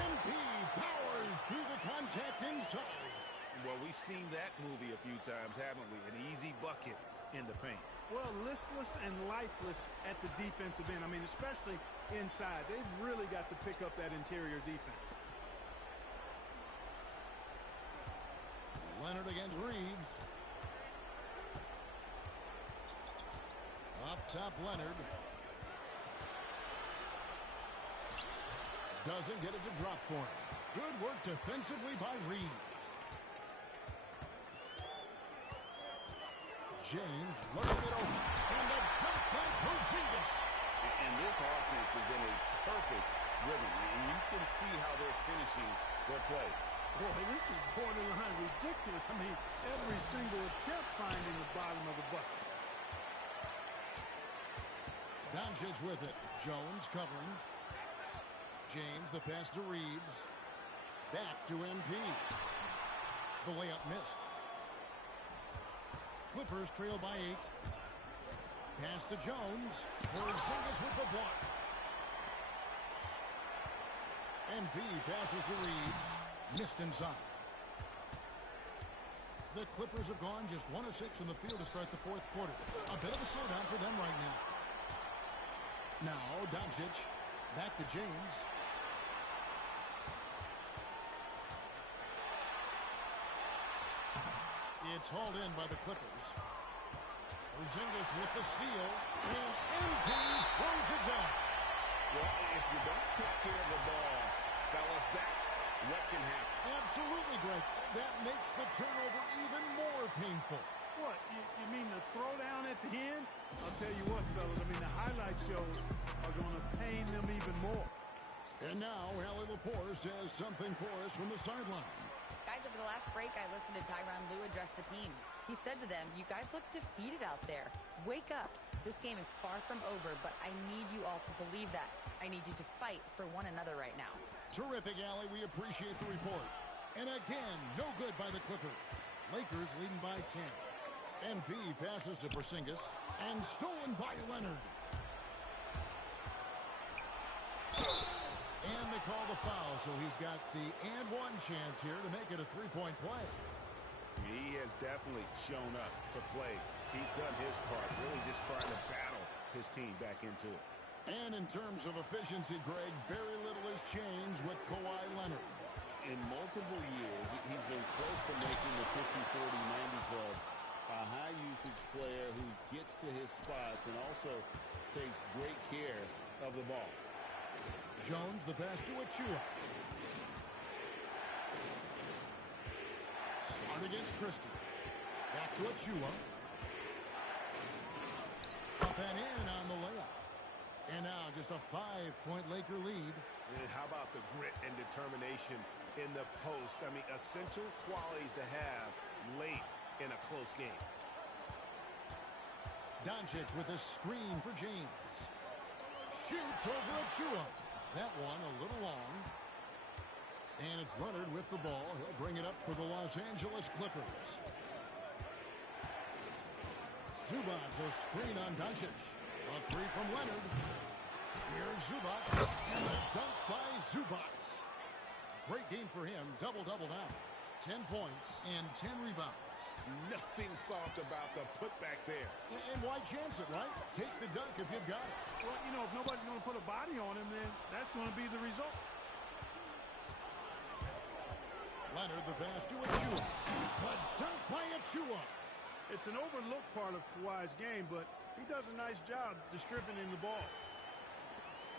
MP powers through the contact inside. Well, we've seen that movie a few times, haven't we? An easy bucket in the paint. Well, listless and lifeless at the defensive end. I mean, especially inside. They've really got to pick up that interior defense. Leonard against Reeves. Up top, Leonard. Doesn't get it to drop for him. Good work defensively by Reeves. James looking it over. And a dunk by Porzingis. And this offense is in a perfect rhythm. And you can see how they're finishing their play. Boy, this is borderline ridiculous. I mean, every single attempt finding the bottom of the bucket. Doncic with it. Jones covering. James, the pass to Reeves. Back to MP. The layup missed. Clippers trail by 8. Pass to Jones. Porzingis with the block. MP passes to Reeves. Missed inside. The Clippers have gone just 1 of 6 from the field to start the fourth quarter. A bit of a slowdown for them right now. Now, Doncic. Back to James. It's hauled in by the Clippers. Porzingis with the steal. And MP throws it down. Well, if you don't take care of the ball, fellas, that's what can happen. Absolutely, Greg. That makes the turnover even more painful. What, you mean the throwdown at the end? I'll tell you what, fellas, I mean the highlight shows are going to pain them even more. And now, Hallie LaForce has something for us from the sideline. Guys, over the last break, I listened to Tyronn Lue address the team. He said to them, you guys look defeated out there. Wake up. This game is far from over, but I need you all to believe that. I need you to fight for one another right now. Terrific, Allie. We appreciate the report. And again, no good by the Clippers. Lakers leading by 10. MP passes to Porzingis and stolen by Leonard. And they call the foul, so he's got the and one chance here to make it a three-point play. He has definitely shown up to play. He's done his part, really just trying to battle his team back into it. And in terms of efficiency, Greg, very little has changed with Kawhi Leonard. In multiple years, he's been close to making the 50-40-90 club. A high-usage player who gets to his spots and also takes great care of the ball. Jones, the pass to Achua. Smart against Christie. Back to Achua. Up and in on the layup. And now just a 5-point Laker lead. And how about the grit and determination in the post? I mean, essential qualities to have late in a close game. Doncic with a screen for James. Shoots over Achua. That one a little long. And it's Leonard with the ball. He'll bring it up for the Los Angeles Clippers. Zubac, a screen on Doncic. A three from Leonard. Here's Zubac. And a dunk by Zubac. Great game for him. Double-double now. 10 points and 10 rebounds. Nothing soft about the putback there. And why chance it, right? Take the dunk if you've got it. Well, you know, if nobody's going to put a body on him, then that's going to be the result. Leonard, the pass to Achua. A dunk by Achua. It's an overlooked part of Kawhi's game, but he does a nice job distributing the ball.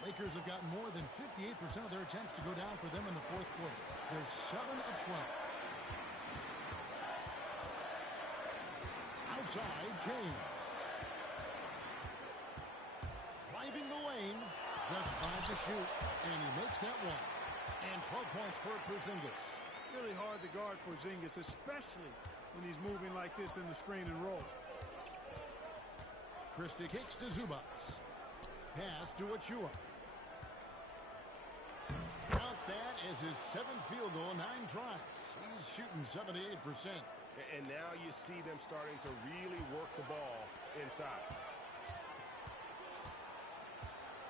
Lakers have gotten more than 58% of their attempts to go down for them in the fourth quarter. They're 7 of 12. Outside, James. Driving the lane. Just 5 to shoot. And he makes that one. And 12 points for Porzingis. Really hard to guard Porzingis, especially when he's moving like this in the screen and roll. Christie kicks to Zubac. Pass to Achua. Count that as his 7th field goal, 9 tries. He's shooting 78%. And now you see them starting to really work the ball inside.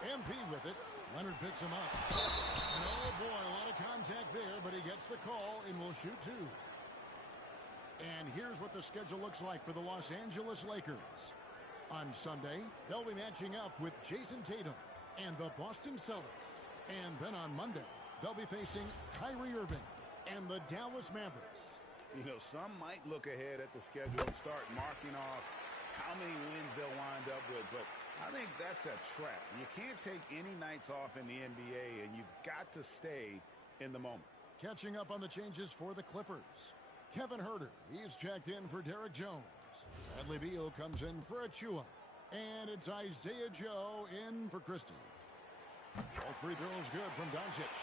MP with it. Leonard picks him up. And oh boy, a lot of contact there, but he gets the call and will shoot 2. And here's what the schedule looks like for the Los Angeles Lakers. On Sunday, they'll be matching up with Jason Tatum and the Boston Celtics. And then on Monday, they'll be facing Kyrie Irving and the Dallas Mavericks. You know, some might look ahead at the schedule and start marking off how many wins they'll wind up with, but I think that's a trap. You can't take any nights off in the NBA, and you've got to stay in the moment. Catching up on the changes for the Clippers. Kevin Huerter, he's checked in for Derek Jones. Bradley Beal comes in for Achua. And it's Isaiah Joe in for Christie. All free throws good from Doncic.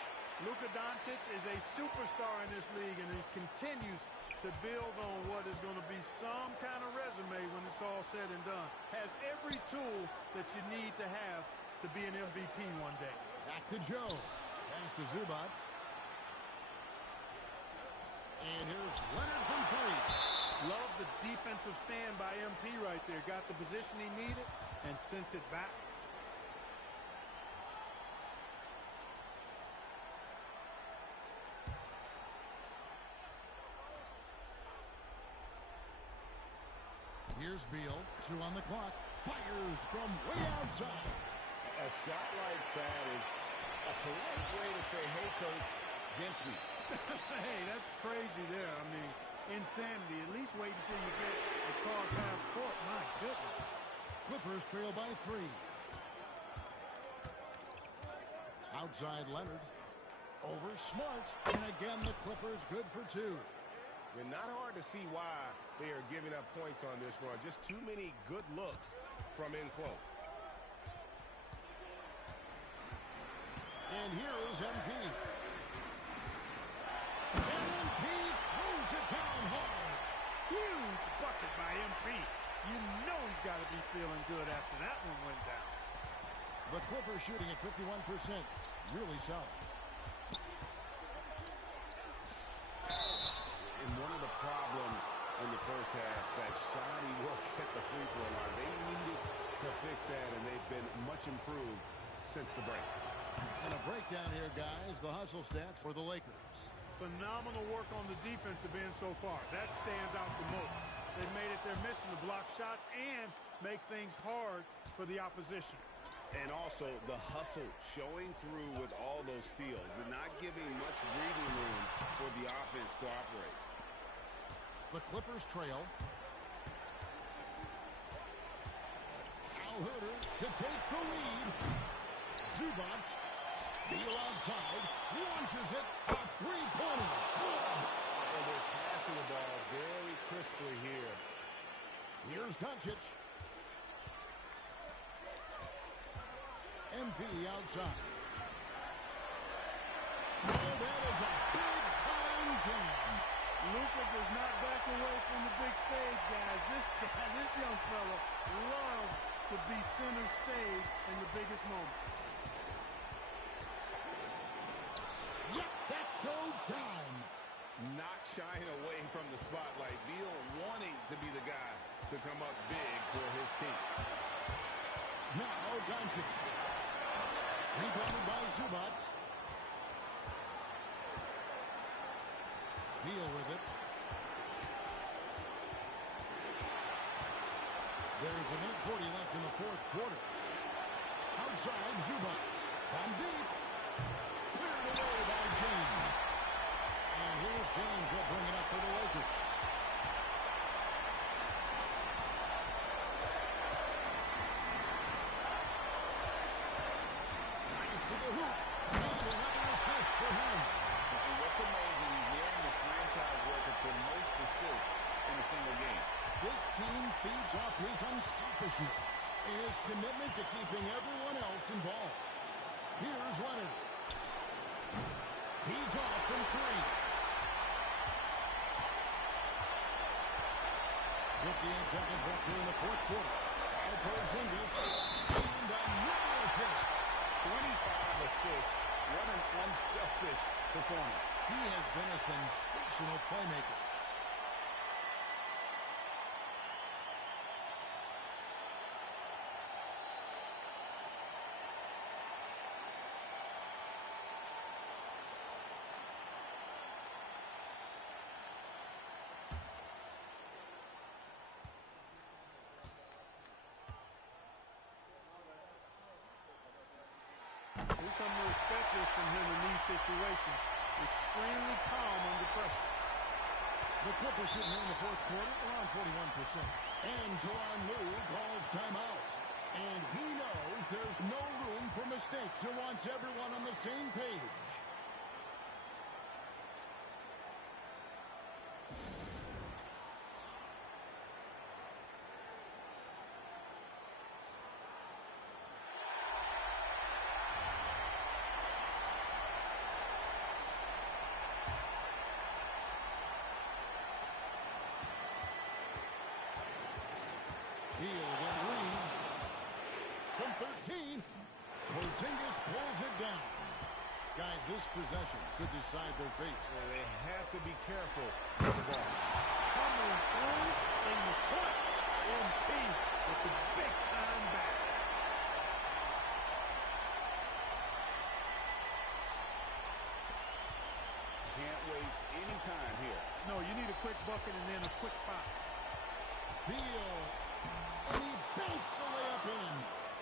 Luka Doncic is a superstar in this league, and he continues to build on what is going to be some kind of resume when it's all said and done. Has every tool that you need to have to be an MVP one day. Back to Joe. Pass to Zubac. And here's Leonard from three. Love the defensive stand by MP right there. Got the position he needed and sent it back. Here's Beal. 2 on the clock. Fires from way outside. A shot like that is a polite way to say, hey, coach, bench me. Hey, that's crazy there. I mean, insanity. At least wait until you get across half court. My goodness. Clippers trail by 3. Outside Leonard. Over Smart. And again, the Clippers good for 2. And not hard to see why they are giving up points on this run. Just too many good looks from in close. And here is MP. And MP throws it down hard. Huge bucket by MP. You know he's got to be feeling good after that one went down. The Clippers shooting at 51%. Really solid. And one of the problems in the first half, that shoddy work at the free throw line. They needed to fix that, and they've been much improved since the break. And a breakdown here, guys. The hustle stats for the Lakers. Phenomenal work on the defensive end so far. That stands out the most. They've made it their mission to block shots and make things hard for the opposition. And also the hustle showing through with all those steals and not giving much breathing room for the offense to operate. The Clippers trail. Al Hooter to take the lead. Zubac. Beal outside. Launches it. A three-pointer. And they're passing the ball very crisply here. Here's Doncic. MP outside. Oh, that is a big-time jam. Luka does not back away from the big stage, guys. This young fella loves to be center stage in the biggest moment. Yep, that goes down. Not shying away from the spotlight. Beal wanting to be the guy to come up big for his team. Now Doncic. Rebounded by Zubac. Beal with it. There's a minute 40 left in the fourth quarter. Outside Zubac. From deep. Cleared away by James. And here's James. He'll bring it up for the Lakers. Nice to the hoop. And another assist for him. And what's amazing, he's nearing the franchise record for most assists in a single game. This team feeds off his unselfishness and his commitment to keeping everyone else involved. Here's Leonard. He's off from 3. 58 seconds left here in the fourth quarter. Porzingis and another assist. 25 assists. What an unselfish performance. He has been a sensational playmaker. We come to expect this from him in these situations. Extremely calm under pressure. The Clippers sitting here in the fourth quarter around 41%. And Tyronn Lue calls timeout. And he knows there's no room for mistakes. He wants everyone on the same page. Porzingis pulls it down. Guys, this possession could decide their fate. They have to be careful with the ball. Coming through in the clutch. MP with the big-time basket. Can't waste any time here. No, you need a quick bucket and then a quick foul. Beal. And he banks the layup in.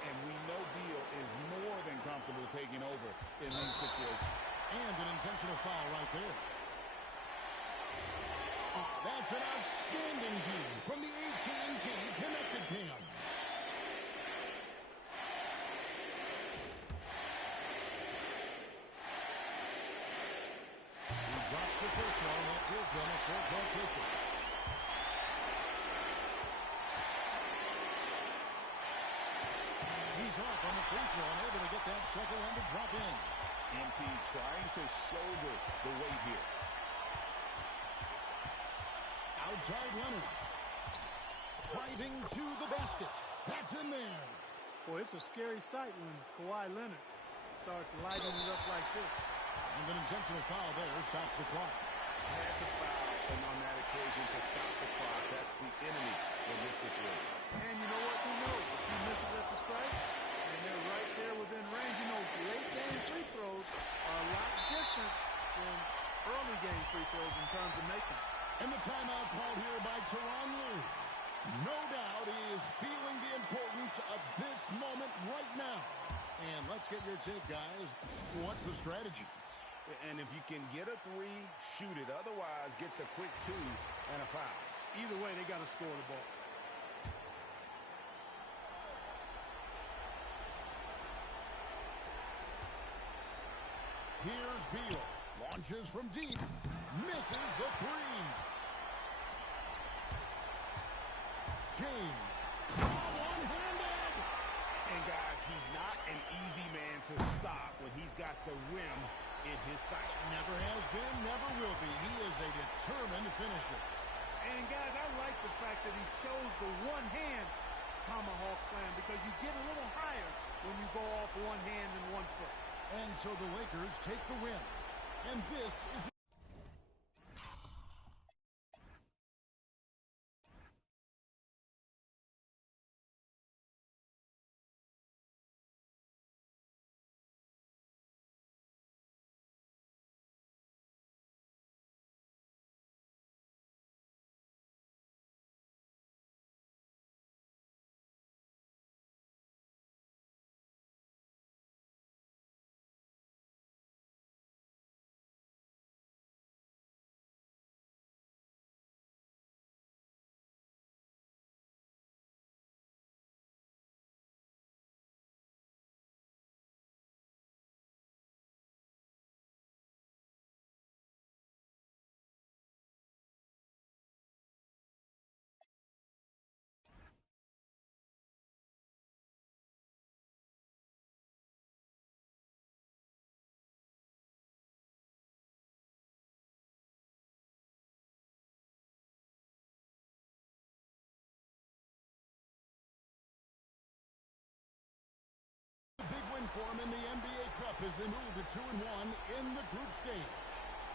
And we know Beal is more than comfortable taking over in these situations. And an intentional foul right there. That's an outstanding view from the AT&T Connected Cam. He drops the first one. That gives them a full-court cushion. He's off on the free throw and able to get that second one to drop in. MP trying to shoulder the weight here. Outside Leonard. Driving to the basket. That's in there. Boy, it's a scary sight when Kawhi Leonard starts lighting it up like this. And an intentional foul there stops the clock. Had to foul on that occasion to stop the clock. That's the enemy in this situation. And you know what? We know if he misses at the strike, and they're right there within range. You know, late game free throws are a lot different than early game free throws in terms of making. And the timeout called here by Tyronn Lue. No doubt he is feeling the importance of this moment right now. And let's get your take, guys. What's the strategy? And if you can get a three, shoot it. Otherwise, get the quick two and a foul. Either way, they got to score the ball. Here's Beal. Launches from deep. Misses the three. James. One-handed. And guys, he's not an easy man to stop when he's got the rim in his sights. Never has been, never will be. He is a determined finisher. And guys, I like the fact that he chose the one-hand tomahawk slam because you get a little higher when you go off one hand and 1 foot. And so the Lakers take the win. And this is for him in the NBA Cup as they move to 2-1 in the group stage.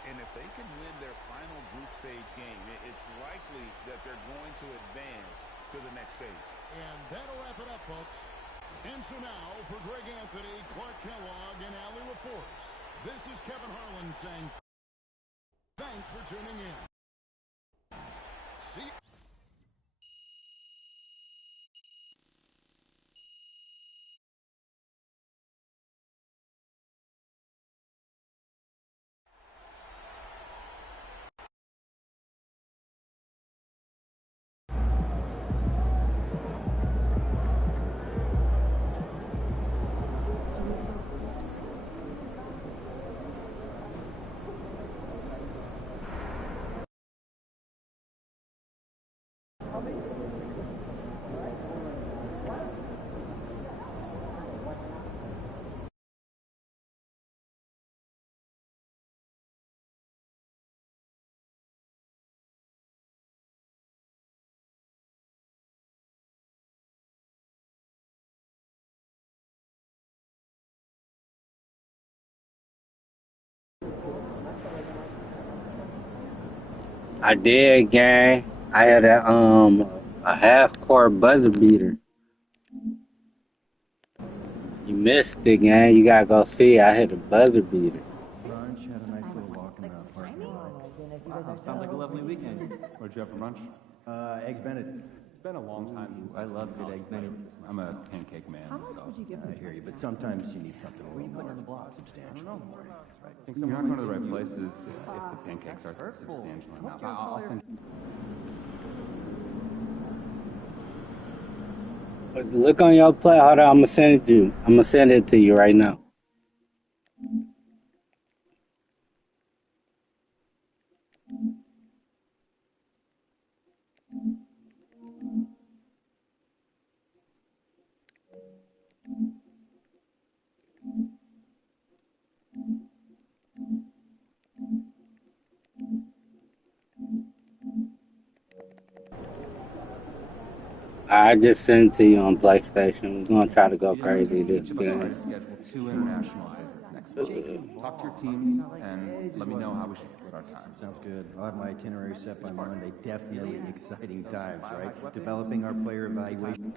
And if they can win their final group stage game, it's likely that they're going to advance to the next stage. And that'll wrap it up, folks. And so now, for Greg Anthony, Clark Kellogg, and Allie LaForce, this is Kevin Harlan saying thanks for tuning in. See I did, gang. I had a half-court buzzer beater. You missed it, gang. You gotta go see it. I hit a buzzer beater. Brunch, had a nice little walk in the park. Wow, sounds like a lovely weekend. What'd you have for lunch? Eggs Benedict. It's been a long time since I love good eggs Benedict. I'm a pancake man. I hear you, but sometimes you need something a little more on the block? substantial. I don't know. You're not going to the right places if the pancakes are substantial enough. I'll send Look on your plate. Hold on, I'm gonna send it to you. I'm gonna send it to you right now. I just sent it to you on PlayStation. We're gonna try to go crazy this each of us try to game. schedule 2 international visits next week. Talk to your teams and let me know how we should split our time. Sounds good. I'll have my itinerary set by Monday. Definitely exciting times, right? Developing our player evaluation.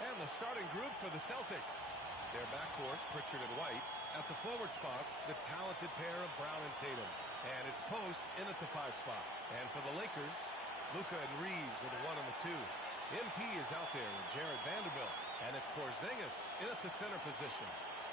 And the starting group for the Celtics. Their backcourt, Pritchard and White. At the forward spots, the talented pair of Brown and Tatum. And it's Post in at the 5 spot. And for the Lakers, Luka and Reeves are the 1 and the 2. MP is out there with Jared Vanderbilt. And it's Porzingis in at the center position.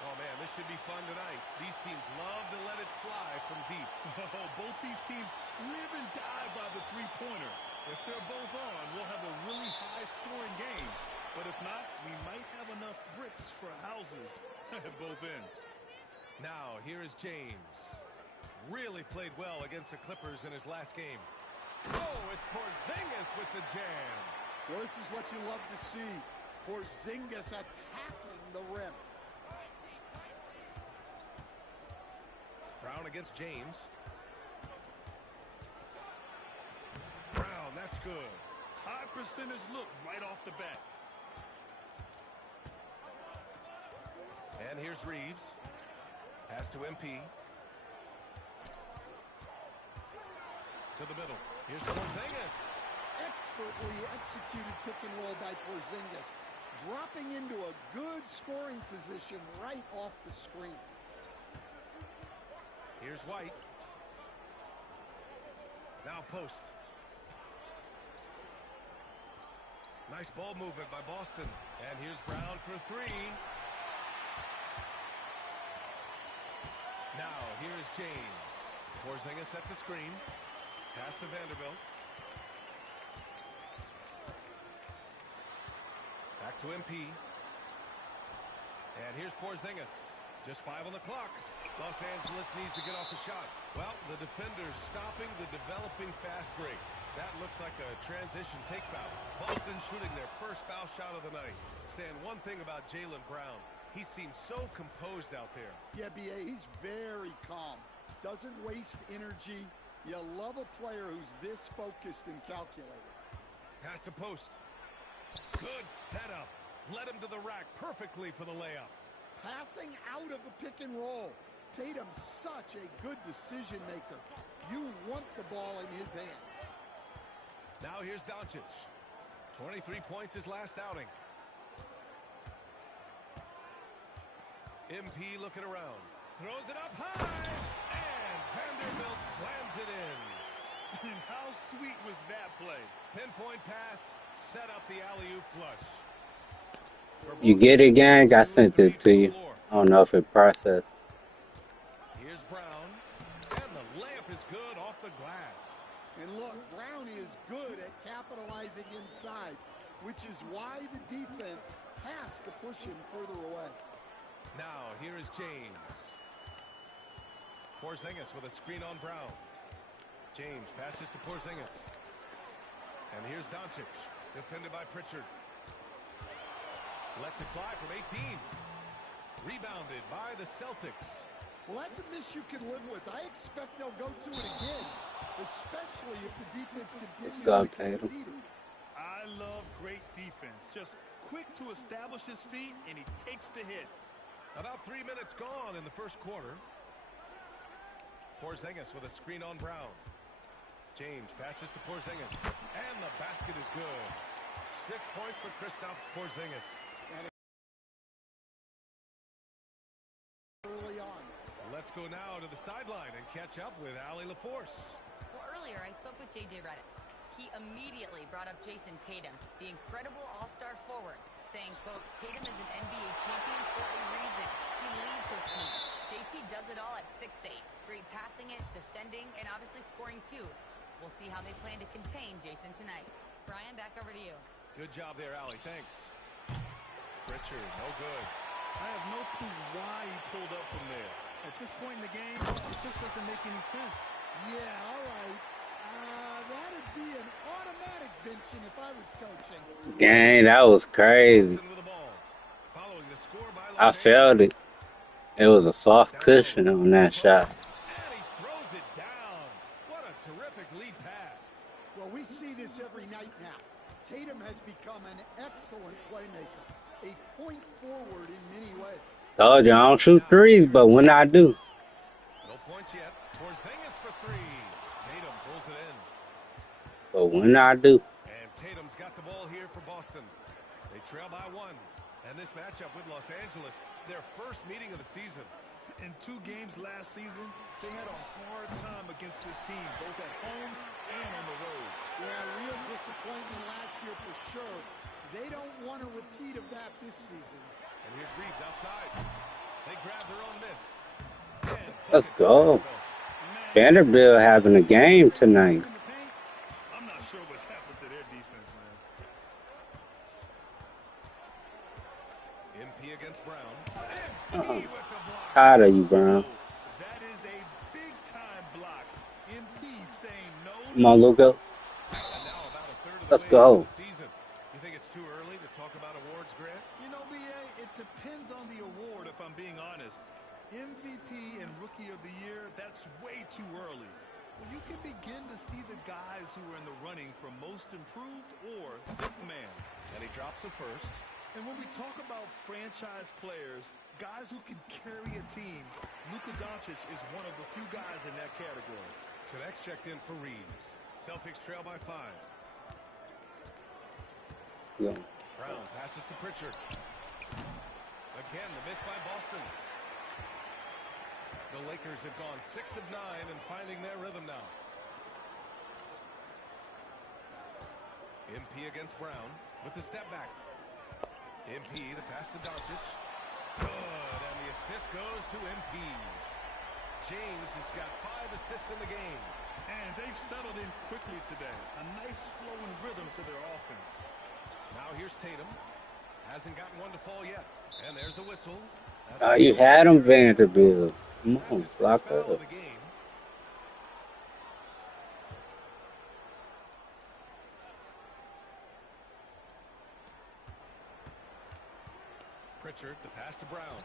Oh, man, this should be fun tonight. These teams love to let it fly from deep. Oh, both these teams live and die by the three-pointer. If they're both on, we'll have a really high-scoring game. But if not, we might have enough bricks for houses at both ends. Now, here is James. Really played well against the Clippers in his last game. Oh, it's Porzingis with the jam. Well, this is what you love to see. Porzingis attacking the rim. Brown against James. Brown, that's good. High percentage look right off the bat. And here's Reeves. Pass to MP. To the middle. Here's Porzingis. Expertly executed pick and roll by Porzingis. Dropping into a good scoring position right off the screen. Here's White. Now Post. Nice ball movement by Boston. And here's Brown for three. Now, here's James. Porzingis sets a screen. Pass to Vanderbilt. Back to MP. And here's Porzingis. Just 5 on the clock. Los Angeles needs to get off a shot. Well, the defender's stopping the developing fast break. That looks like a transition take foul. Boston shooting their first foul shot of the night. Stan, one thing about Jaylen Brown, he seems so composed out there. Yeah, B.A., he's very calm. Doesn't waste energy. You love a player who's this focused and calculated. Pass to post. Good setup. Led him to the rack perfectly for the layup. Passing out of the pick and roll. Tatum's such a good decision maker. You want the ball in his hands. Now here's Doncic. 23 points his last outing. MP looking around. Throws it up high. And Vanderbilt slams it in. How sweet was that play? Pinpoint pass. Set up the alley-oop flush. You get it, gang? I sent it to you. I don't know if it processed. Here's Brown. And the layup is good off the glass. And look, Brown is good at capitalizing inside, which is why the defense has to push him further away. Now, here is James. Porzingis with a screen on Brown. James passes to Porzingis. And here's Doncic, defended by Pritchard. Lets it fly from 18. Rebounded by the Celtics. Well, that's a miss you can live with. I expect they'll go to it again, especially if the defense continues to concede it. I love great defense. Just quick to establish his feet, and he takes the hit. About 3 minutes gone in the first quarter. Porzingis with a screen on Brown. James passes to Porzingis. And the basket is good. 6 points for Kristaps Porzingis. Early on. Let's go now to the sideline and catch up with Allie LaForce. Well, earlier I spoke with JJ Redick. He immediately brought up Jason Tatum, the incredible all-star forward, saying, quote, Tatum is an NBA champion for a reason. He leads his team. JT does it all at 6'8". Great passing it, defending, and obviously scoring too. We'll see how they plan to contain Jason tonight. Brian, back over to you. Good job there, Allie. Thanks. Pritchard, no good. I have no clue why he pulled up from there. At this point in the game, it just doesn't make any sense. Yeah, all right. That'd be an automatic benching if I was coaching. Gang, that was crazy. I felt it. It was a soft cushion on that shot. And he throws it down. What a terrific lead pass. Well, we see this every night now. Tatum has become an excellent playmaker. A point forward in many ways. Told you I don't shoot threes, but when I do. No points yet. Porzingis for three. Tatum pulls it in. But when I do. And Tatum's got the ball here for Boston. They trail by 1. And this matchup with Los Angeles, their first meeting of the season. In 2 games last season, they had a hard time against this team, both at home and on the road. Yeah, real disappointment last year for sure. They don't want a repeat of that this season. And here's Reeves outside. They grab their own miss. Let's go. Vanderbilt having a game tonight. I'm not sure what's happened to their defense, man. MP against Brown. Tired of you, Brown. That is a big-time block. MP saying no. Come on, Luka. Let's go. You think it's too early to talk about awards, Grant? You know, B.A., it depends on the award, if I'm being honest. MVP and Rookie of the Year, that's way too early. Well, you can begin to see the guys who are in the running for Most Improved or Sixth Man. And he drops the first. And when we talk about franchise players, guys who can carry a team, Luka Doncic is one of the few guys in that category. Connects checked in for Reeves. Celtics trail by 5. Yeah. Brown passes to Pritchard. Again, the miss by Boston. The Lakers have gone 6 of 9 and finding their rhythm now. MP against Brown with the step back. MP, the pass to Doncic. Good, and the assist goes to MP. James has got 5 assists in the game. And they've settled in quickly today. A nice flowing rhythm to their offense. Now here's Tatum. Hasn't gotten one to fall yet. And there's a whistle. Oh, you had him, Vanderbilt. Come on, block up. Pritchard, the pass to Brown.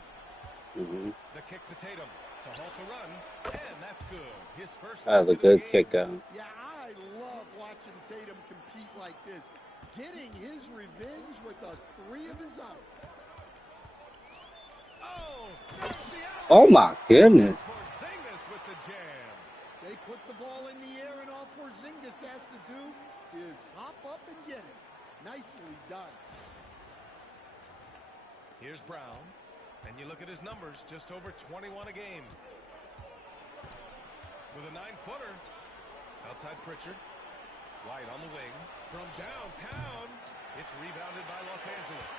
The kick to Tatum to halt the run, and that's good. His first. That was a good kick out. Yeah, I love watching Tatum compete like this, getting his revenge with a 3 of his own. Oh my goodness! Porzingis with the jam. They put the ball in the air, and all Porzingis has to do is hop up and get it. Nicely done. Here's Brown, and you look at his numbers, just over 21 a game. With a 9-footer. Outside Pritchard. White on the wing. From downtown, it's rebounded by Los Angeles.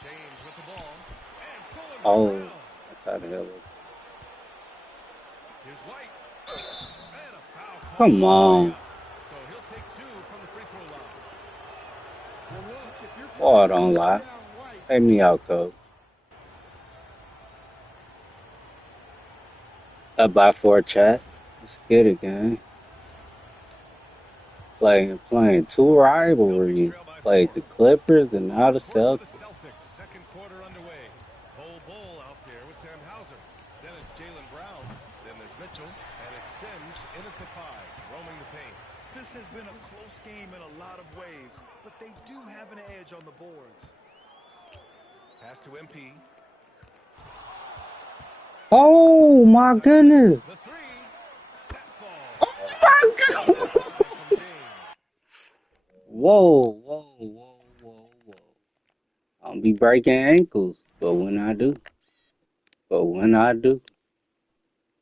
James with the ball. And stolen by Brown. That's how the hell it. Here's White. And a foul call. Come on. So he'll take 2 from the free throw line. Oh, don't lie. Pay me out, coach. Up by 4, chat. Let's get it, gang. Playing 2 rivalries. Played the Clippers and now the Celtics. Second quarter underway. Bull out there with Sam Hauser. Then it's Jaylen Brown. Then there's Mitchell. And it's Sims in at the 5, roaming the paint. This has been a close game in a lot of ways, but they do have an edge on the boards. Pass to MP. Oh my goodness! The 3. That falls. Oh my god! Whoa. I don't be breaking ankles, but when I do.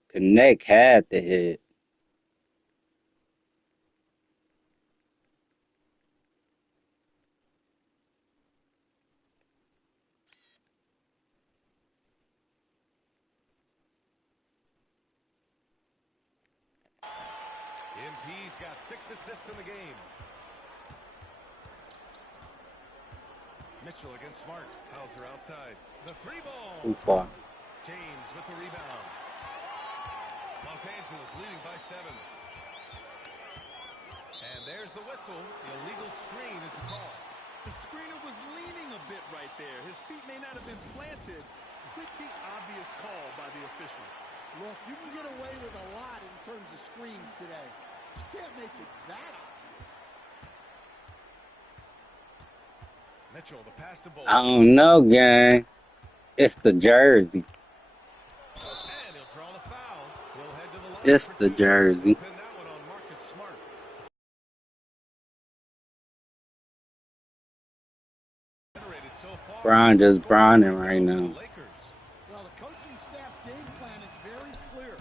Connect had the hit. MP's got 6 assists in the game. Mitchell against Smart. Hauser outside. The 3 ball. Too far. James with the rebound. Los Angeles leading by 7. And there's the whistle. The illegal screen is the call. The screener was leaning a bit right there. His feet may not have been planted. Pretty obvious call by the officials. Look, you can get away with a lot in terms of screens today. You can't make it that obvious. Mitchell, the pass to Bull. I don't know, gang. It's the jersey. And he'll draw the foul. He'll head to the line. It's the jersey. Pin that one on Marcus Smart. So far, Brown just browning right now. Well, the coaching staff's game plan is very clear.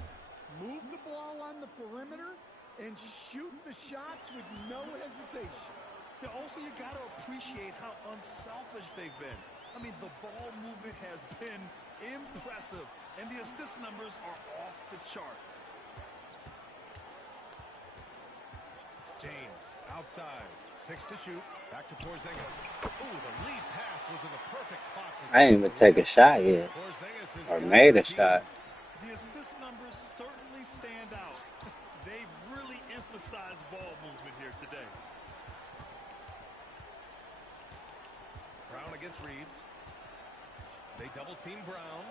Move the ball on the perimeter and shoot the shots with no hesitation. Yeah, also, you got to appreciate how unselfish they've been. I mean, the ball movement has been impressive, and the assist numbers are off the chart. James outside, 6 to shoot. Back to Porzingis. Ooh, the lead pass was in the perfect spot. I didn't even take a shot yet. Or made a shot. The assist numbers certainly stand out. They've really emphasized ball movement here today. Brown against Reeves. They double team Brown.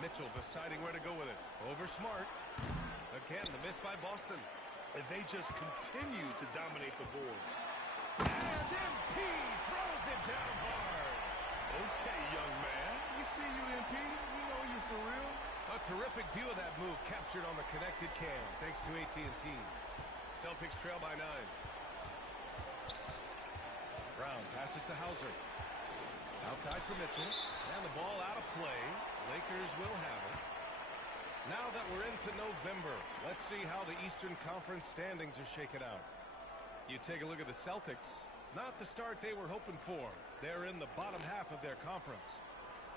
Mitchell deciding where to go with it. Over Smart. Again, the miss by Boston. And they just continue to dominate the boards. And MP throws it down hard. Okay, young man. We see you, MP. We know you for real. A terrific view of that move captured on the connected cam, thanks to AT&T. Celtics trail by 9. Brown passes to Hauser. Outside for Mitchell. And the ball out of play. Lakers will have it. Now that we're into November, let's see how the Eastern Conference standings are shaken out. You take a look at the Celtics. Not the start they were hoping for. They're in the bottom half of their conference.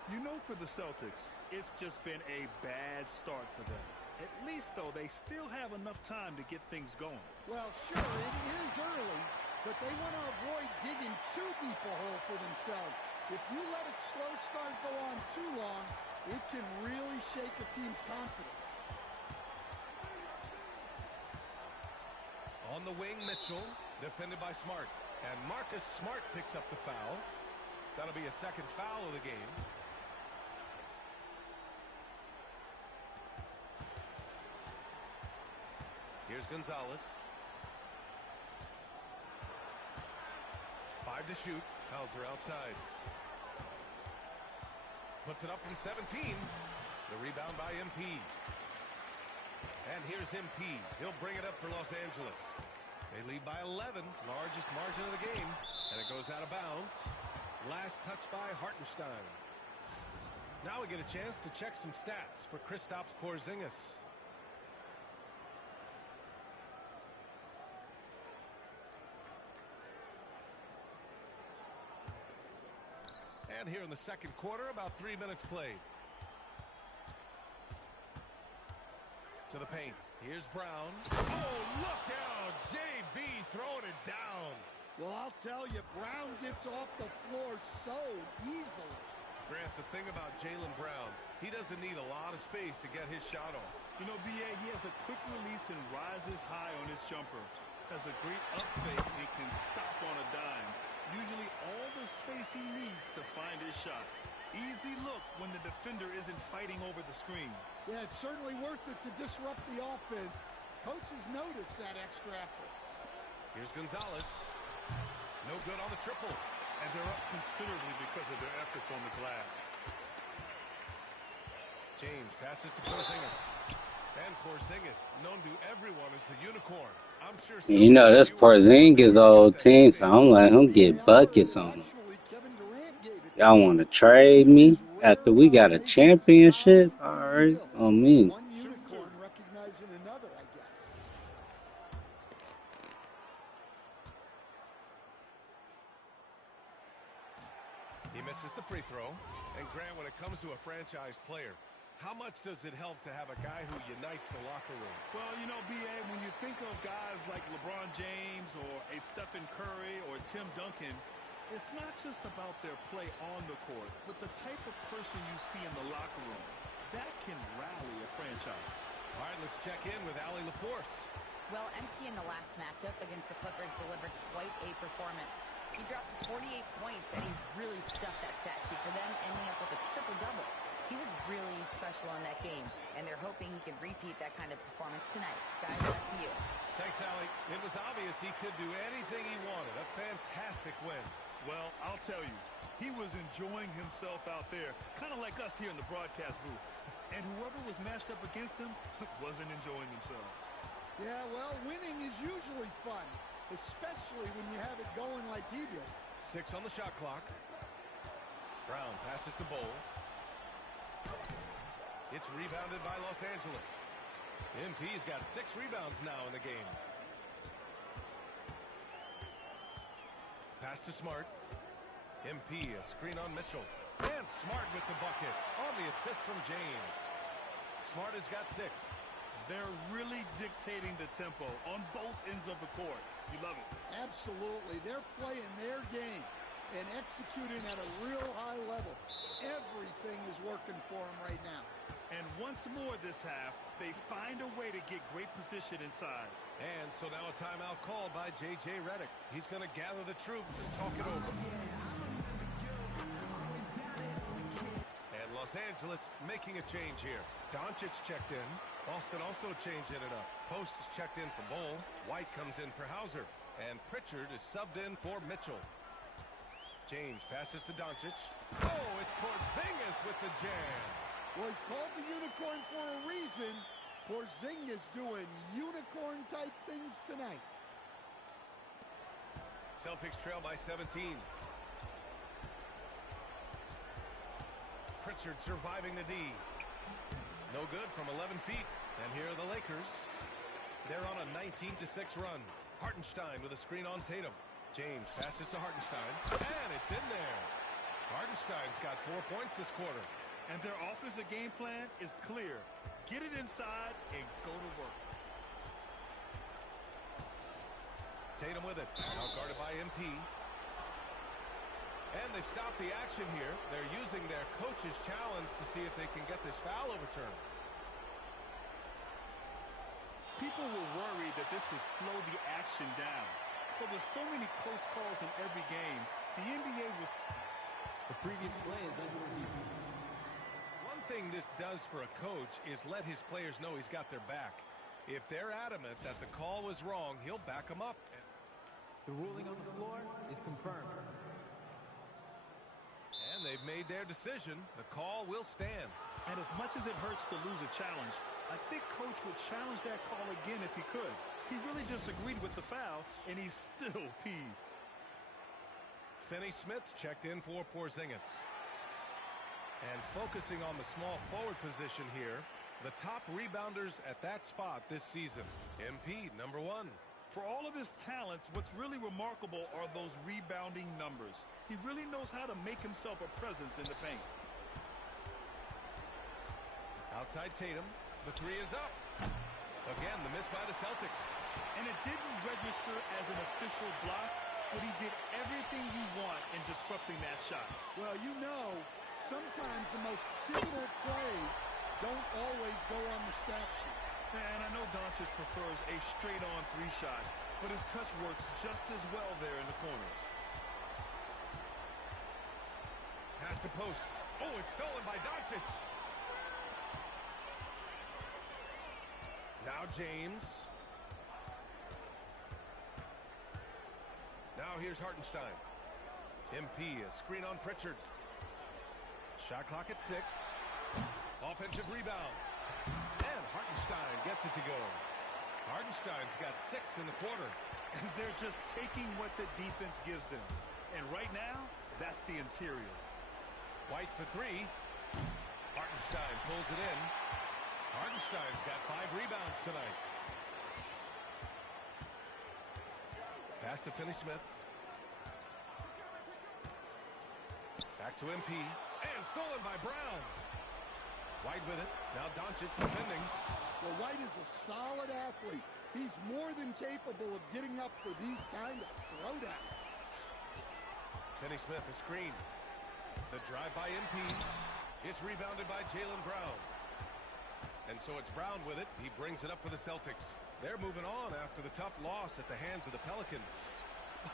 You know, for the Celtics, it's just been a bad start for them. At least, though, they still have enough time to get things going. Well, sure, it is early, but they want to avoid digging too deep a hole for themselves. If you let a slow start go on too long, it can really shake a team's confidence. On the wing, Mitchell, defended by Smart. And Marcus Smart picks up the foul. That'll be a second foul of the game. Here's Gonzalez. 5 to shoot. Hauser outside. Puts it up from 17. The rebound by MP. And here's MP. He'll bring it up for Los Angeles. They lead by 11, largest margin of the game. And it goes out of bounds. Last touch by Hartenstein. Now we get a chance to check some stats for Kristaps Porzingis. And here in the second quarter, about 3 minutes played. To the paint. Here's Brown. Oh, look out! JB throwing it down. Well, I'll tell you, Brown gets off the floor so easily. Grant, the thing about Jaylen Brown, he doesn't need a lot of space to get his shot off. You know, B.A., he has a quick release and rises high on his jumper. Has a great up fake and can stop on a dime. Usually all the space he needs to find his shot. Easy look when the defender isn't fighting over the screen. Yeah, it's certainly worth it to disrupt the offense. Coaches notice that extra effort. Here's Gonzalez. No good on the triple. And they're up considerably because of their efforts on the glass. James passes to Porzingis. And Porzingis, known to everyone as the unicorn. I'm sure You know, that's Porzingis' old team, so I'm letting him get buckets on him. Y'all want to trade me after we got a championship? All right, on me. One unicorn recognizing another, I guess. He misses the free throw. And Grant, when it comes to a franchise player, how much does it help to have a guy who unites the locker room? Well, you know, B.A., when you think of guys like LeBron James or a Stephen Curry or Tim Duncan, it's not just about their play on the court, but the type of person you see in the locker room. That can rally a franchise. All right, let's check in with Allie LaForce. Well, MP in the last matchup against the Clippers delivered quite a performance. He dropped 48 points, and he really stuffed that stat sheet for them, ending up with a triple-double. He was really special in that game, and they're hoping he can repeat that kind of performance tonight. Guys, back to you. Thanks, Allie. It was obvious he could do anything he wanted. A fantastic win. Well, I'll tell you, he was enjoying himself out there, kind of like us here in the broadcast booth. And whoever was matched up against him wasn't enjoying themselves. Yeah, well, winning is usually fun, especially when you have it going like he did. 6 on the shot clock. Brown passes to Bowl. It's rebounded by Los Angeles. MP's got 6 rebounds now in the game. Pass to Smart. MP, a screen on Mitchell. And Smart with the bucket on the assist from James. Smart has got 6. They're really dictating the tempo on both ends of the court. You love it. Absolutely. They're playing their game and executing at a real high level. Everything is working for them right now. And once more this half, they find a way to get great position inside. And so now a timeout called by J.J. Redick. He's going to gather the troops and talk it over. And Los Angeles making a change here. Doncic checked in. Austin also changing it up. Post is checked in for Bowl. White comes in for Hauser. And Pritchard is subbed in for Mitchell. James passes to Doncic. Oh, it's Porzingis with the jam. Was called the unicorn for a reason. Porzingis doing unicorn-type things tonight. Celtics trail by 17. Pritchard surviving the D. No No good from 11 feet. And here are the Lakers. They're on a 19-6 run. Hartenstein with a screen on Tatum. James passes to Hartenstein, and it's in there. Hartenstein's got 4 points this quarter. And their offensive game plan is clear. Get it inside and go to work. Tatum with it. Now guarded by MP. And they've stopped the action here. They're using their coach's challenge to see if they can get this foul overturned. People were worried that this would slow the action down. So with so many close calls in every game, the NBA was... The previous play is under review. One thing this does for a coach is let his players know he's got their back. If they're adamant that the call was wrong, he'll back them up. The ruling on the floor is confirmed. And they've made their decision. The call will stand. And as much as it hurts to lose a challenge, I think Coach would challenge that call again if he could. He really disagreed with the foul, and he's still peeved. Finney-Smith checked in for Porzingis. And focusing on the small forward position here, the top rebounders at that spot this season. MP, number 1. For all of his talents, what's really remarkable are those rebounding numbers. He really knows how to make himself a presence in the paint. Outside Tatum, the 3 is up. Again, the miss by the Celtics. And it didn't register as an official block, but he did everything you want in disrupting that shot. Well, you know, sometimes the most pivotal plays don't always go on the stat sheet. And I know Doncic prefers a straight-on 3 shot, but his touch works just as well there in the corners. Pass to post. Oh, it's stolen by Doncic. Now James. Now here's Hartenstein. MP, a screen on Pritchard. Shot clock at 6. Offensive rebound. And Hartenstein gets it to go. Hartenstein's got 6 in the quarter. And they're just taking what the defense gives them. And right now, that's the interior. White for 3. Hartenstein pulls it in. Hartenstein's got 5 rebounds tonight. Pass to Finney-Smith. Back to MP. And stolen by Brown. White with it. Now Doncic defending. Well, White is a solid athlete. He's more than capable of getting up for these kind of throwdowns. Finney-Smith, a screen. The drive by MP. It's rebounded by Jaylen Brown. And so it's Brown with it. He brings it up for the Celtics. They're moving on after the tough loss at the hands of the Pelicans.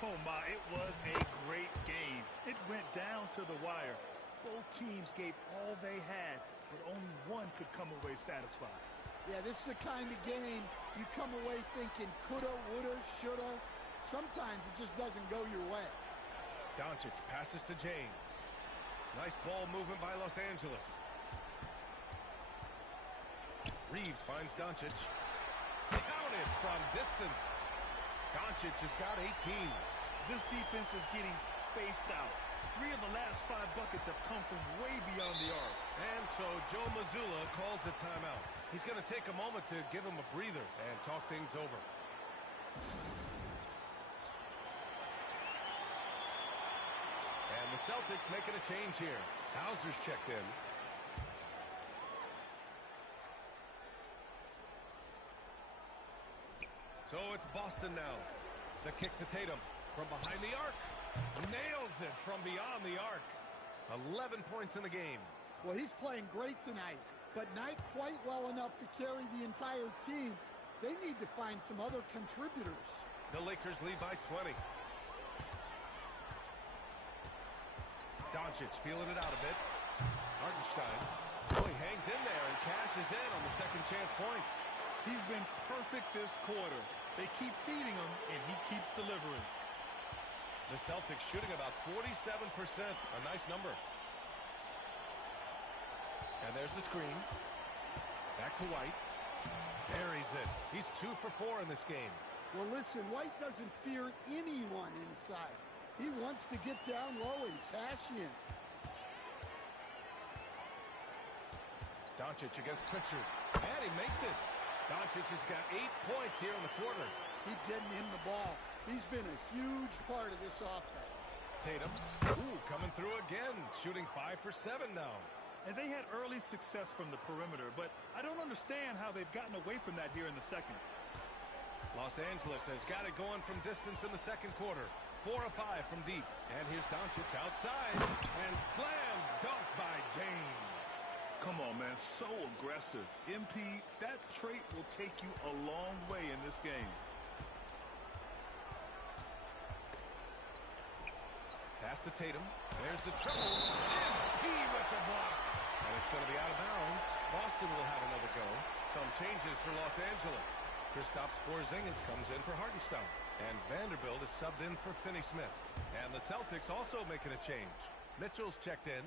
Oh, my, it was a great game. It went down to the wire. Both teams gave all they had, but only one could come away satisfied. Yeah, this is the kind of game you come away thinking coulda, woulda, shoulda. Sometimes it just doesn't go your way. Doncic passes to James. Nice ball movement by Los Angeles. Reeves finds Doncic. Counted from distance. Doncic has got 18. This defense is getting spaced out. 3 of the last 5 buckets have come from way beyond the arc. And so Joe Mazzulla calls the timeout. He's going to take a moment to give him a breather and talk things over. And the Celtics making a change here. Hauser's checked in. So it's Boston now. The kick to Tatum from behind the arc. Nails it from beyond the arc. 11 points in the game. Well, he's playing great tonight, but not quite well enough to carry the entire team. They need to find some other contributors. The Lakers lead by 20. Doncic feeling it out a bit. Hartenstein. Oh, he hangs in there and cashes in on the second chance points. He's been perfect this quarter. They keep feeding him, and he keeps delivering. The Celtics shooting about 47%. A nice number. And there's the screen. Back to White. Buries it. He's 2 for 4 in this game. Well, listen, White doesn't fear anyone inside. He wants to get down low and cash in. Doncic against Pritchard. And he makes it. Doncic has got 8 points here in the quarter. Keep getting him the ball. He's been a huge part of this offense. Tatum, coming through again, shooting 5 for 7 now. And they had early success from the perimeter, but I don't understand how they've gotten away from that here in the second. Los Angeles has got it going from distance in the second quarter. 4 of 5 from deep. And here's Doncic outside. And slam dunk by James. Come on, man. So aggressive. MP, that trait will take you a long way in this game. Pass to Tatum. There's the triple. MP with the block. And it's going to be out of bounds. Boston will have another go. Some changes for Los Angeles. Kristaps Porzingis comes in for Hartenstein. And Vanderbilt is subbed in for Finney-Smith. And the Celtics also making a change. Mitchell's checked in.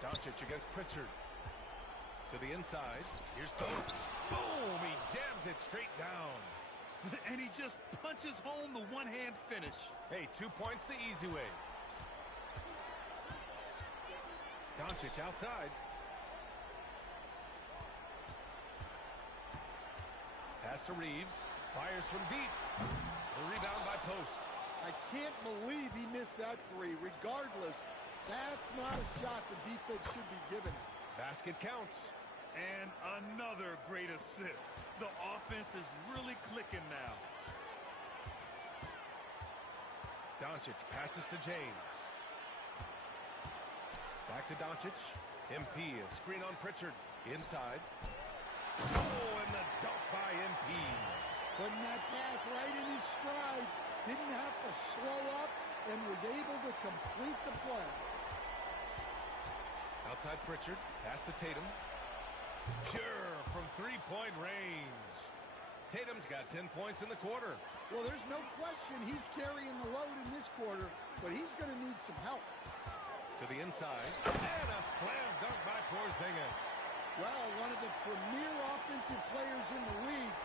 Doncic against Pritchard. To the inside. Here's Post. Boom! He jams it straight down. And he just punches home the one-hand finish. Hey, 2 points the easy way. Doncic outside. Pass to Reeves. Fires from deep. The rebound by Post. I can't believe he missed that three. Regardless, that's not a shot the defense should be giving him. Basket counts. And another great assist. The offense is really clicking now. Doncic passes to James. Back to Doncic. MP, a screen on Pritchard. Inside. Oh, and the dunk by MP. Putting that pass right in his stride. Didn't have to slow up and was able to complete the play. Outside Pritchard. Pass to Tatum. Pure from three-point range. Tatum's got 10 points in the quarter. Well, there's no question he's carrying the load in this quarter, but he's going to need some help. To the inside. And a slam dunk by Porzingis. Well, one of the premier offensive players in the league,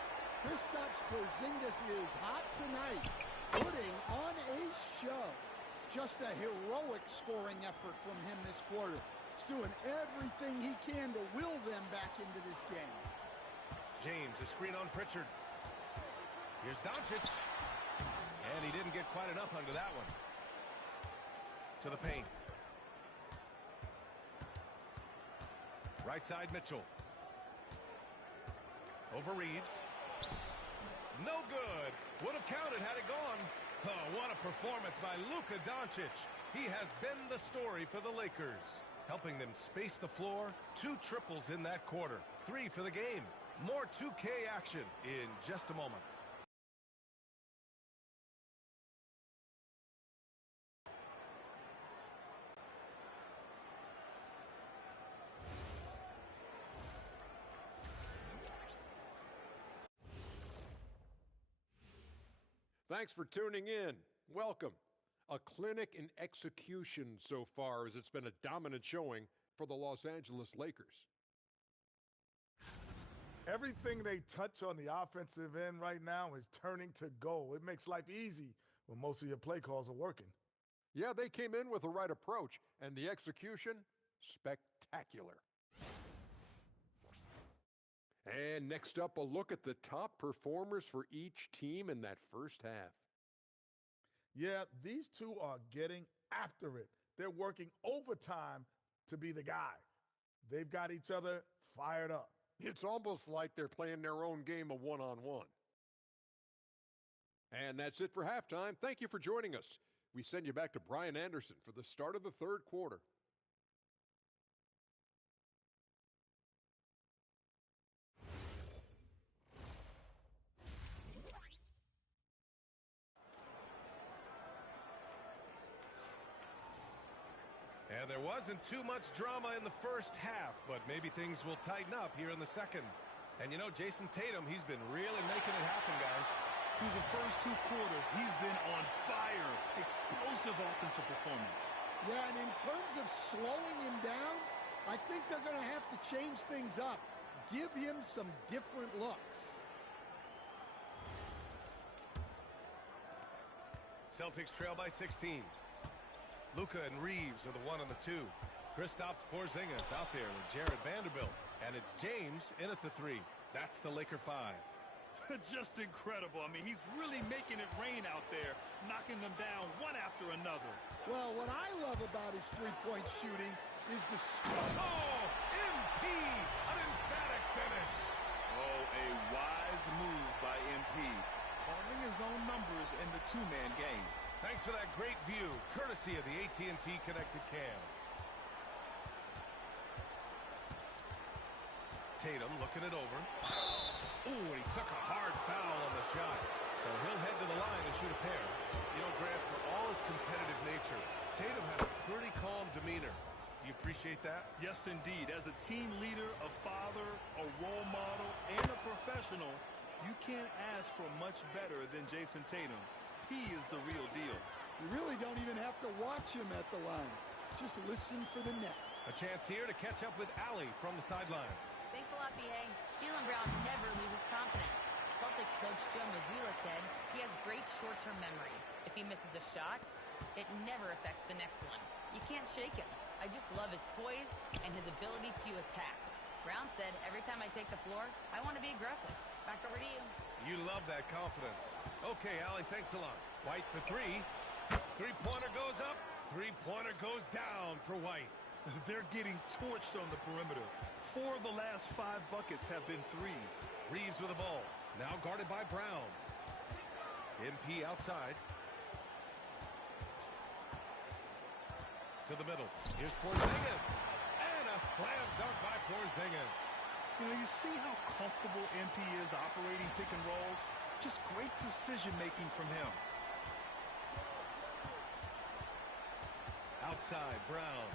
Kristaps Porzingis is hot tonight, putting on a show. Just a heroic scoring effort from him this quarter. He's doing everything he can to will them back into this game. James, a screen on Pritchard. Here's Doncic. And he didn't get quite enough under that one. To the paint. Right side, Mitchell. Over Reeves. No good. Would have counted had it gone. Oh, what a performance by Luka Doncic. He has been the story for the Lakers, helping them space the floor. 2 triples in that quarter. 3 for the game. More 2K action in just a moment. Thanks for tuning in. Welcome. A clinic in execution so far, as it's been a dominant showing for the Los Angeles Lakers. Everything they touch on the offensive end right now is turning to goal. It makes life easy when most of your play calls are working. Yeah, they came in with the right approach, and the execution, spectacular. And next up, a look at the top performers for each team in that first half. Yeah, these two are getting after it. They're working overtime to be the guy. They've got each other fired up. It's almost like they're playing their own game of one-on-one. And that's it for halftime. Thank you for joining us. We send you back to Brian Anderson for the start of the third quarter. And there wasn't too much drama in the first half, but maybe things will tighten up here in the second. And you know, Jason Tatum, he's been really making it happen, guys. Through the first 2 quarters, he's been on fire. Explosive offensive performance. Yeah, and in terms of slowing him down, I think they're going to have to change things up. Give him some different looks. Celtics trail by 16. Luka and Reeves are the 1 and the 2. Kristaps Porzingis out there with Jared Vanderbilt. And it's James in at the 3. That's the Laker 5. Just incredible. I mean, he's really making it rain out there, knocking them down one after another. Well, what I love about his three-point shooting is the speed. Oh, MP! An emphatic finish. Oh, a wise move by MP. Calling his own numbers in the two-man game. Thanks for that great view, courtesy of the AT&T Connected Cam. Tatum looking it over. Ooh, he took a hard foul on the shot. So he'll head to the line to shoot a pair. You know, Grant, for all his competitive nature, Tatum has a pretty calm demeanor. You appreciate that? Yes, indeed. As a team leader, a father, a role model, and a professional, you can't ask for much better than Jason Tatum. He is the real deal. You really don't even have to watch him at the line. Just listen for the net. A chance here to catch up with Allie from the sideline. Thanks a lot, B.A. Jaylen Brown never loses confidence. Celtics coach Joe Mazzulla said he has great short-term memory. If he misses a shot, it never affects the next one. You can't shake him. I just love his poise and his ability to attack. Brown said, every time I take the floor, I want to be aggressive. Back over to you. You love that confidence. Okay, Allie, thanks a lot. White for 3. Three-pointer goes up. Three-pointer goes down for White. They're getting torched on the perimeter. 4 of the last 5 buckets have been threes. Reeves with the ball. Now guarded by Brown. MP outside. To the middle. Here's Porzingis. And a slam dunk by Porzingis. You know, you see how comfortable MP is operating pick and rolls. Just great decision-making from him. Outside, Brown.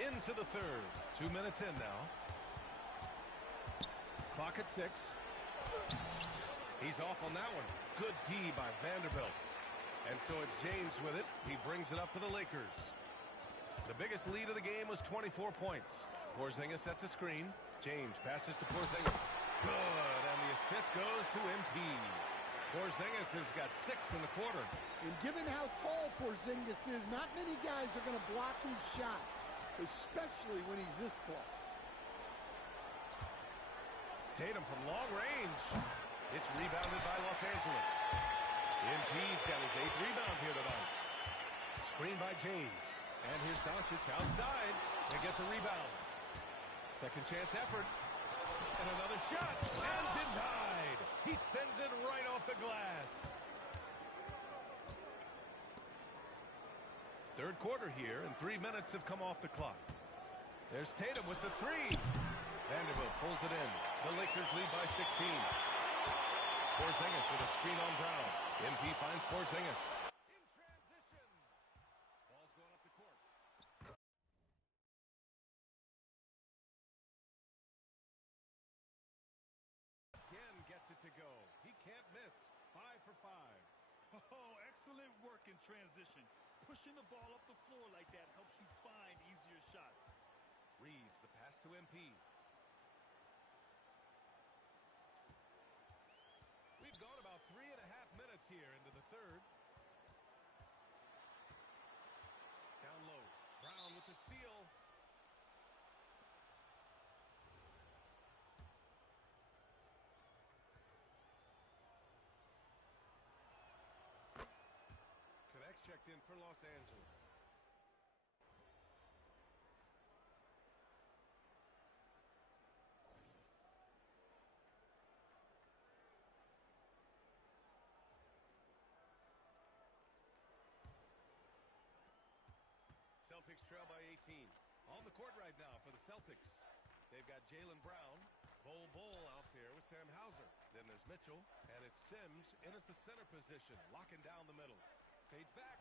Into the third. 2 minutes in now. Clock at 6. He's off on that one. Good D by Vanderbilt. And so it's James with it. He brings it up for the Lakers. The biggest lead of the game was 24 points. Porzingis sets a screen. James passes to Porzingis. Good. And the assist goes to MP. Porzingis has got 6 in the quarter. And given how tall Porzingis is, not many guys are going to block his shot, especially when he's this close. Tatum from long range. It's rebounded by Los Angeles. MP's got his 8th rebound here tonight. Screen by James. And here's Doncic outside. They get the rebound. Second chance effort. And another shot. And denied. He sends it right off the glass. Third quarter here, and 3 minutes have come off the clock. There's Tatum with the 3. Vanderbilt pulls it in. The Lakers lead by 16. Porzingis with a screen on Brown. MP finds Porzingis. In transition. Ball's going up the court. Again gets it to go. He can't miss. 5 for 5. Oh, excellent work in transition. Pushing the ball up the floor like that helps you find easier shots. Reeves, the pass to MP. We've gone about 3.5 minutes here into the third. Down low. Brown with the steal. Connects checked in for Los Angeles. Celtics trail by 18. On the court right now for the Celtics. They've got Jaylen Brown. Bull out there with Sam Hauser. Then there's Mitchell. And it's Sims in at the center position. Locking down the middle. Fades back.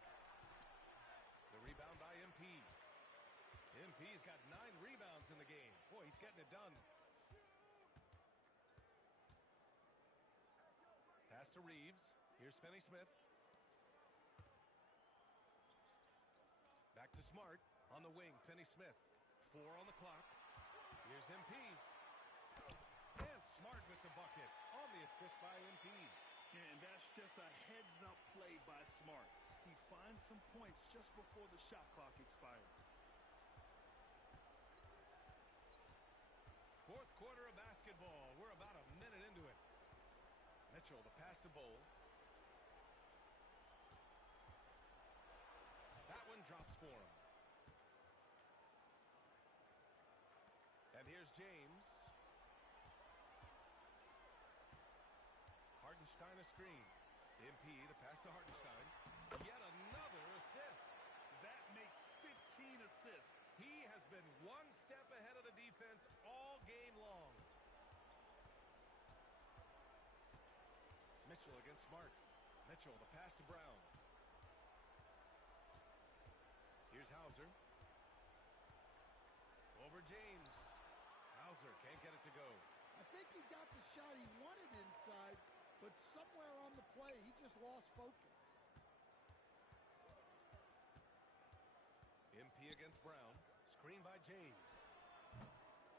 The rebound by MP. MP's got 9 rebounds in the game. Boy, he's getting it done. Pass to Reeves. Here's Finney-Smith. Back to Smart. On the wing, Finney-Smith. 4 on the clock. Here's MP. And Smart with the bucket. On the assist by MP. And that's just a heads-up play by Smart. he finds some points just before the shot clock expires. Fourth quarter of basketball. We're about a minute into it. Mitchell, the pass to Bowl. That one drops for him. And here's James. Hartenstein a screen. MP, the pass to Hartenstein. Yet another assist. That makes 15 assists. He has been one step ahead of the defense all game long. Mitchell against Smart. Mitchell, the pass to Brown. Here's Hauser. Over James. Hauser can't get it to go. I think he got the shot he wanted inside, but somewhere on the play, he just lost focus. MP against Brown. Screen by James.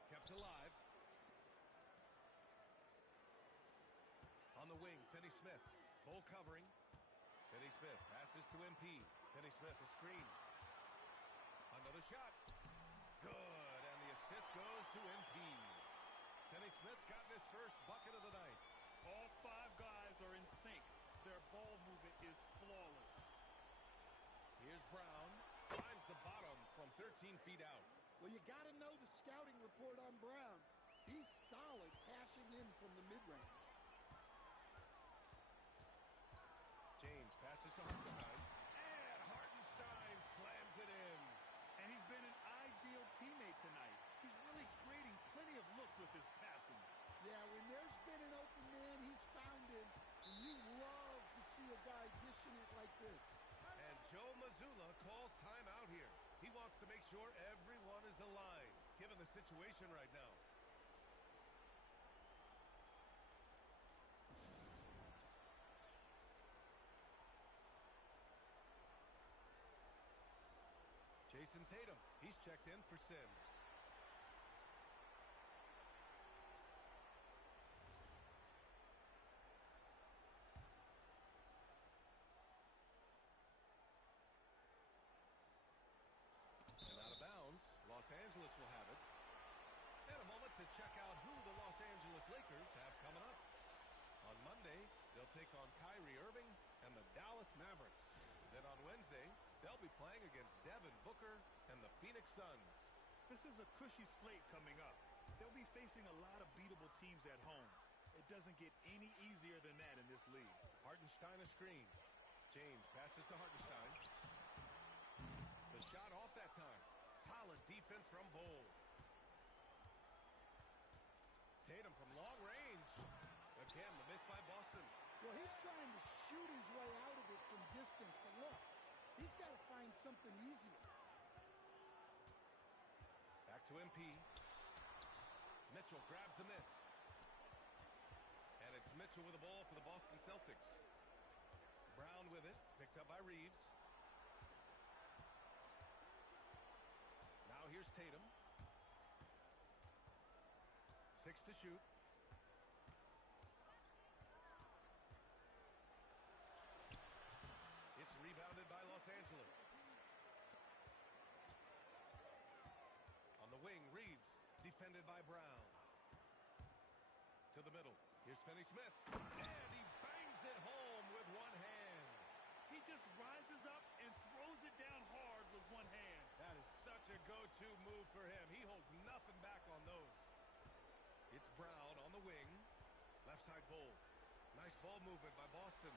Kept alive. On the wing, Finney-Smith. Bull covering. Finney-Smith passes to MP. Finney-Smith a screen. Another shot. Good, and the assist goes to MP. Finney-Smith's gotten his first bucket of the night. All five guys are in sync. Their ball movement is flawless. Here's Brown. Finds the bottom from 13 feet out. Well, you got to know the scouting report on Brown. He's solid cashing in from the mid-range. James passes to Hartenstein. And Hartenstein slams it in. And he's been an ideal teammate tonight. He's really creating plenty of looks with his passing. Yeah, when there's been an open man, he's found him. And you love to see a guy dishing it like this. And Joe Mazzulla calls timeout here. He wants to make sure everyone is aligned, given the situation right now. Jason Tatum, he's checked in for Sims. Los Angeles will have it. And a moment to check out who the Los Angeles Lakers have coming up. On Monday, they'll take on Kyrie Irving and the Dallas Mavericks. Then on Wednesday, they'll be playing against Devin Booker and the Phoenix Suns. This is a cushy slate coming up. They'll be facing a lot of beatable teams at home. It doesn't get any easier than that in this league. Hartenstein a screen. James passes to Hartenstein. The shot off that time. Solid defense from Bowl. Tatum from long range. Again, the miss by Boston. Well, he's trying to shoot his way out of it from distance, but look, he's got to find something easier. Back to MP. Mitchell grabs a miss. And it's Mitchell with the ball for the Boston Celtics. Brown with it, picked up by Reeves. Now here's Tatum. 6 to shoot. It's rebounded by Los Angeles. On the wing, Reeves, defended by Brown. To the middle. Here's Finney-Smith. And he bangs it home with one hand. He just rises up and throws it down hard with one hand. That is such a go-to move for him. He holds nothing back on those. It's Brown on the wing. Left side Bowl. Nice ball movement by Boston.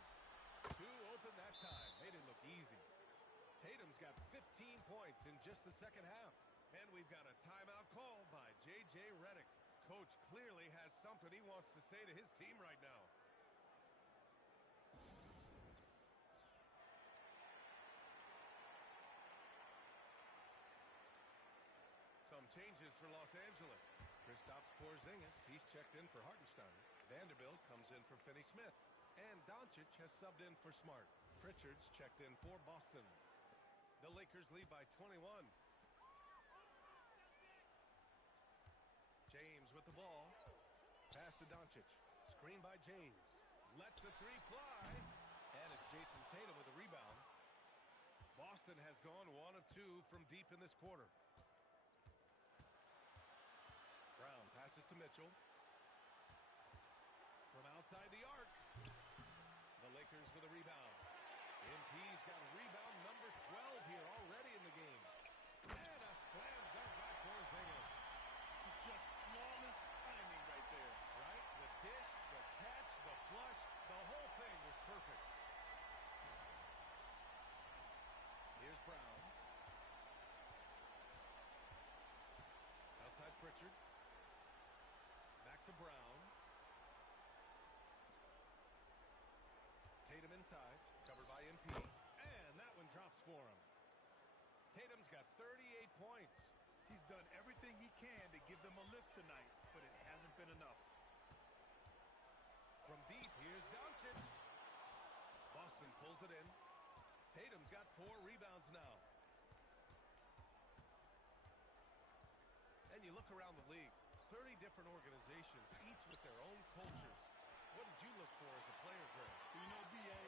2 open that time. Made it look easy. Tatum's got 15 points in just the second half. And we've got a timeout call by J.J. Redick. Coach clearly has something he wants to say to his team right now. Some changes for Los Angeles. Kristaps Porzingis, he's checked in for Hartenstein. Vanderbilt comes in for Finney-Smith. And Doncic has subbed in for Smart. Pritchard's checked in for Boston. The Lakers lead by 21. James with the ball. Pass to Doncic. Screen by James. Lets the 3 fly. And it's Jason Tatum with the rebound. Boston has gone 1 of 2 from deep in this quarter. Brown passes to Mitchell. From outside the arc. The Lakers with a rebound. MP's got rebound number 12 here already in the game. And a slam dunk by Porzingis. Just flawless timing right there. Right? The dish, the catch, the flush, the whole thing was perfect. Here's Brown. Outside Pritchard. Back to Brown. Tatum inside, covered by MP. And that one drops for him. Tatum's got 38 points. He's done everything he can to give them a lift tonight, but it hasn't been enough. From deep, here's Doncic. Boston pulls it in. Tatum's got 4 rebounds now. And you look around the league, 30 different organizations, each with their own cultures. What did you look for as a player, Greg? You know, B.A.,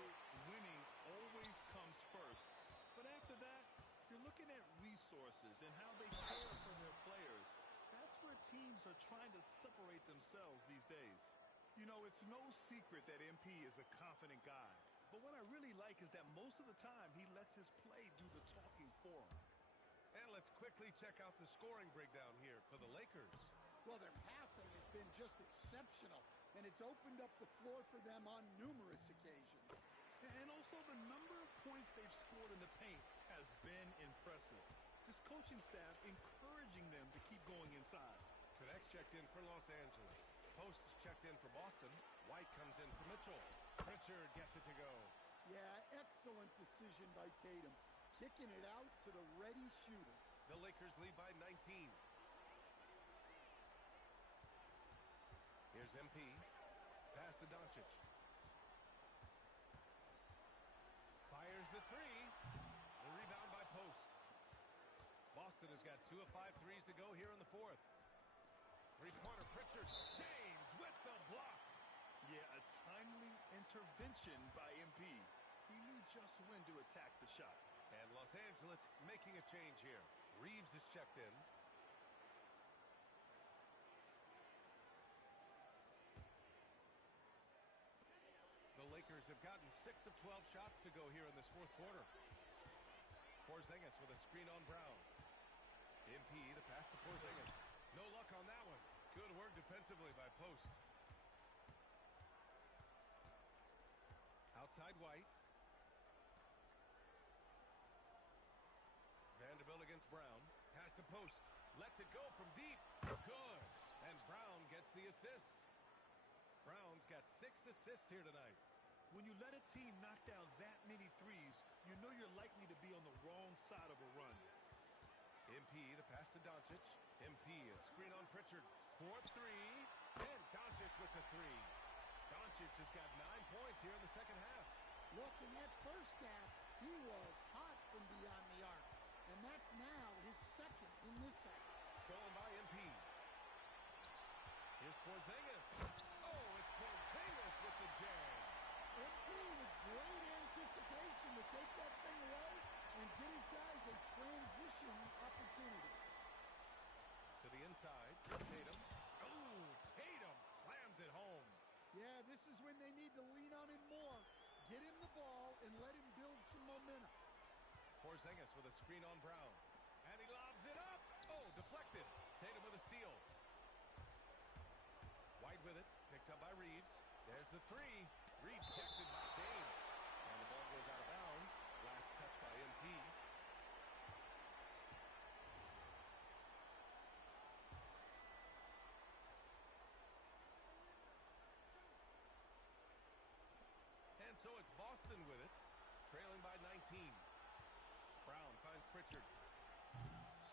winning always comes first. But after that, you're looking at resources and how they care for their players. That's where teams are trying to separate themselves these days. You know, it's no secret that MP is a confident guy. But what I really like is that most of the time he lets his play do the talking for him. And let's quickly check out the scoring breakdown here for the Lakers. Well, their passing has been just exceptional, and it's opened up the floor for them on numerous occasions. And also the number of points they've scored in the paint has been impressive. This coaching staff encouraging them to keep going inside. Connects checked in for Los Angeles. Post checked in for Boston. White comes in for Mitchell. Pritchard gets it to go. Yeah, excellent decision by Tatum. Kicking it out to the ready shooter. The Lakers lead by 19. Here's MP. Pass to Doncic. Fires the 3. The rebound by Post. Boston has got 2 of 5 threes to go here in the 4th. Three-pointer Pritchard. James with the block. Yeah, a timely intervention by MP. He knew just when to attack the shot. And Los Angeles making a change here. Reeves is checked in. The Lakers have gotten 6 of 12 shots to go here in this 4th quarter. Porzingis with a screen on Brown. MP, the pass to Porzingis. No luck on that one. Good work defensively by Post. Outside White. Vanderbilt against Brown. Pass to Post. Lets it go from deep. Good. And Brown gets the assist. Brown's got 6 assists here tonight. When you let a team knock down that many threes, you know you're likely to be on the wrong side of a run. MP, the pass to Doncic. MP, a screen on Pritchard. 4-3. And Doncic with the 3. Doncic has got 9 points here in the second half. Look, in that first half, he was hot from beyond the arc. And that's now his 2nd in this half. Stolen by MP. Here's Porzingis. Oh, it's Porzingis with the jam. MP with great anticipation to take that thing away and get his guys a transition opportunity. To the inside, Tatum. Oh, Tatum slams it home. Yeah, this is when they need to lean on him more. Get him the ball and let him build some momentum. Porzingis with a screen on Brown. And he lobs it up. Oh, deflected. Tatum with a steal. White with it. Picked up by Reeves. There's the 3. Rejected by James. And the ball goes out of bounds. Last touch by MP. And so it's Boston with it. Trailing by 19. Brown finds Pritchard.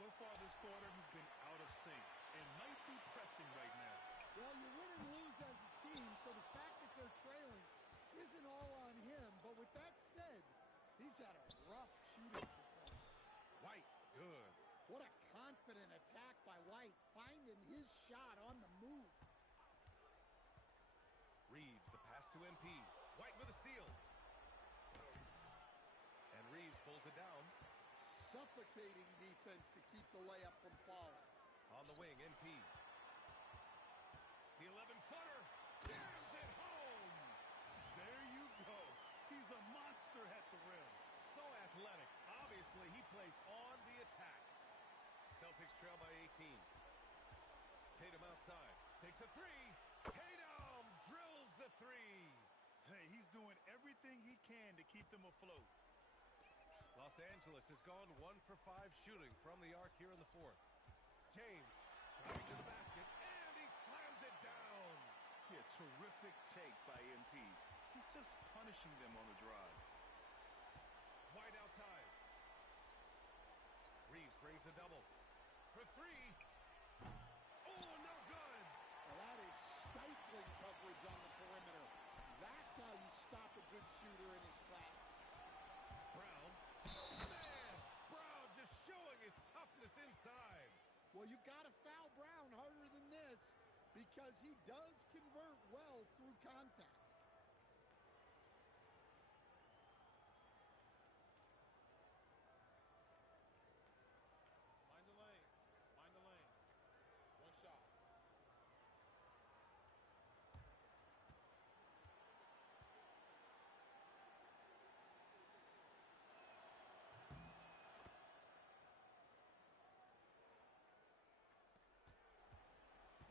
So far this quarter, he's been out of sync and might be pressing right now. Well, you win and lose as a team, so the fact that they're trailing isn't all on him. But with that said, he's had a rough shooting performance. White, good. What a confident attack by White, finding his shot on the move. Reeves, the pass to MP. White with a steal. And Reeves pulls throws it down. Suffocating defense to keep the layup from falling. On the wing, NP. The 11-footer. Jams it home. There you go. He's a monster at the rim. So athletic. Obviously, he plays on the attack. Celtics trail by 18. Tatum outside. Takes a three. Tatum drills the three. Hey, he's doing everything he can to keep them afloat. Los Angeles has gone 1 for 5 shooting from the arc here in the fourth. James driving to the basket, and he slams it down. Yeah, terrific take by MP. He's just punishing them on the drive. White outside. Reeves brings a double. For three. Oh, no good. Well, that is stifling coverage on the perimeter. That's how you stop a good shooter in his tracks. Brown. Man, Brown just showing his toughness inside. Well, you got to foul Brown harder than this because he does convert well through contact. Mind the lanes. Mind the lanes. One shot.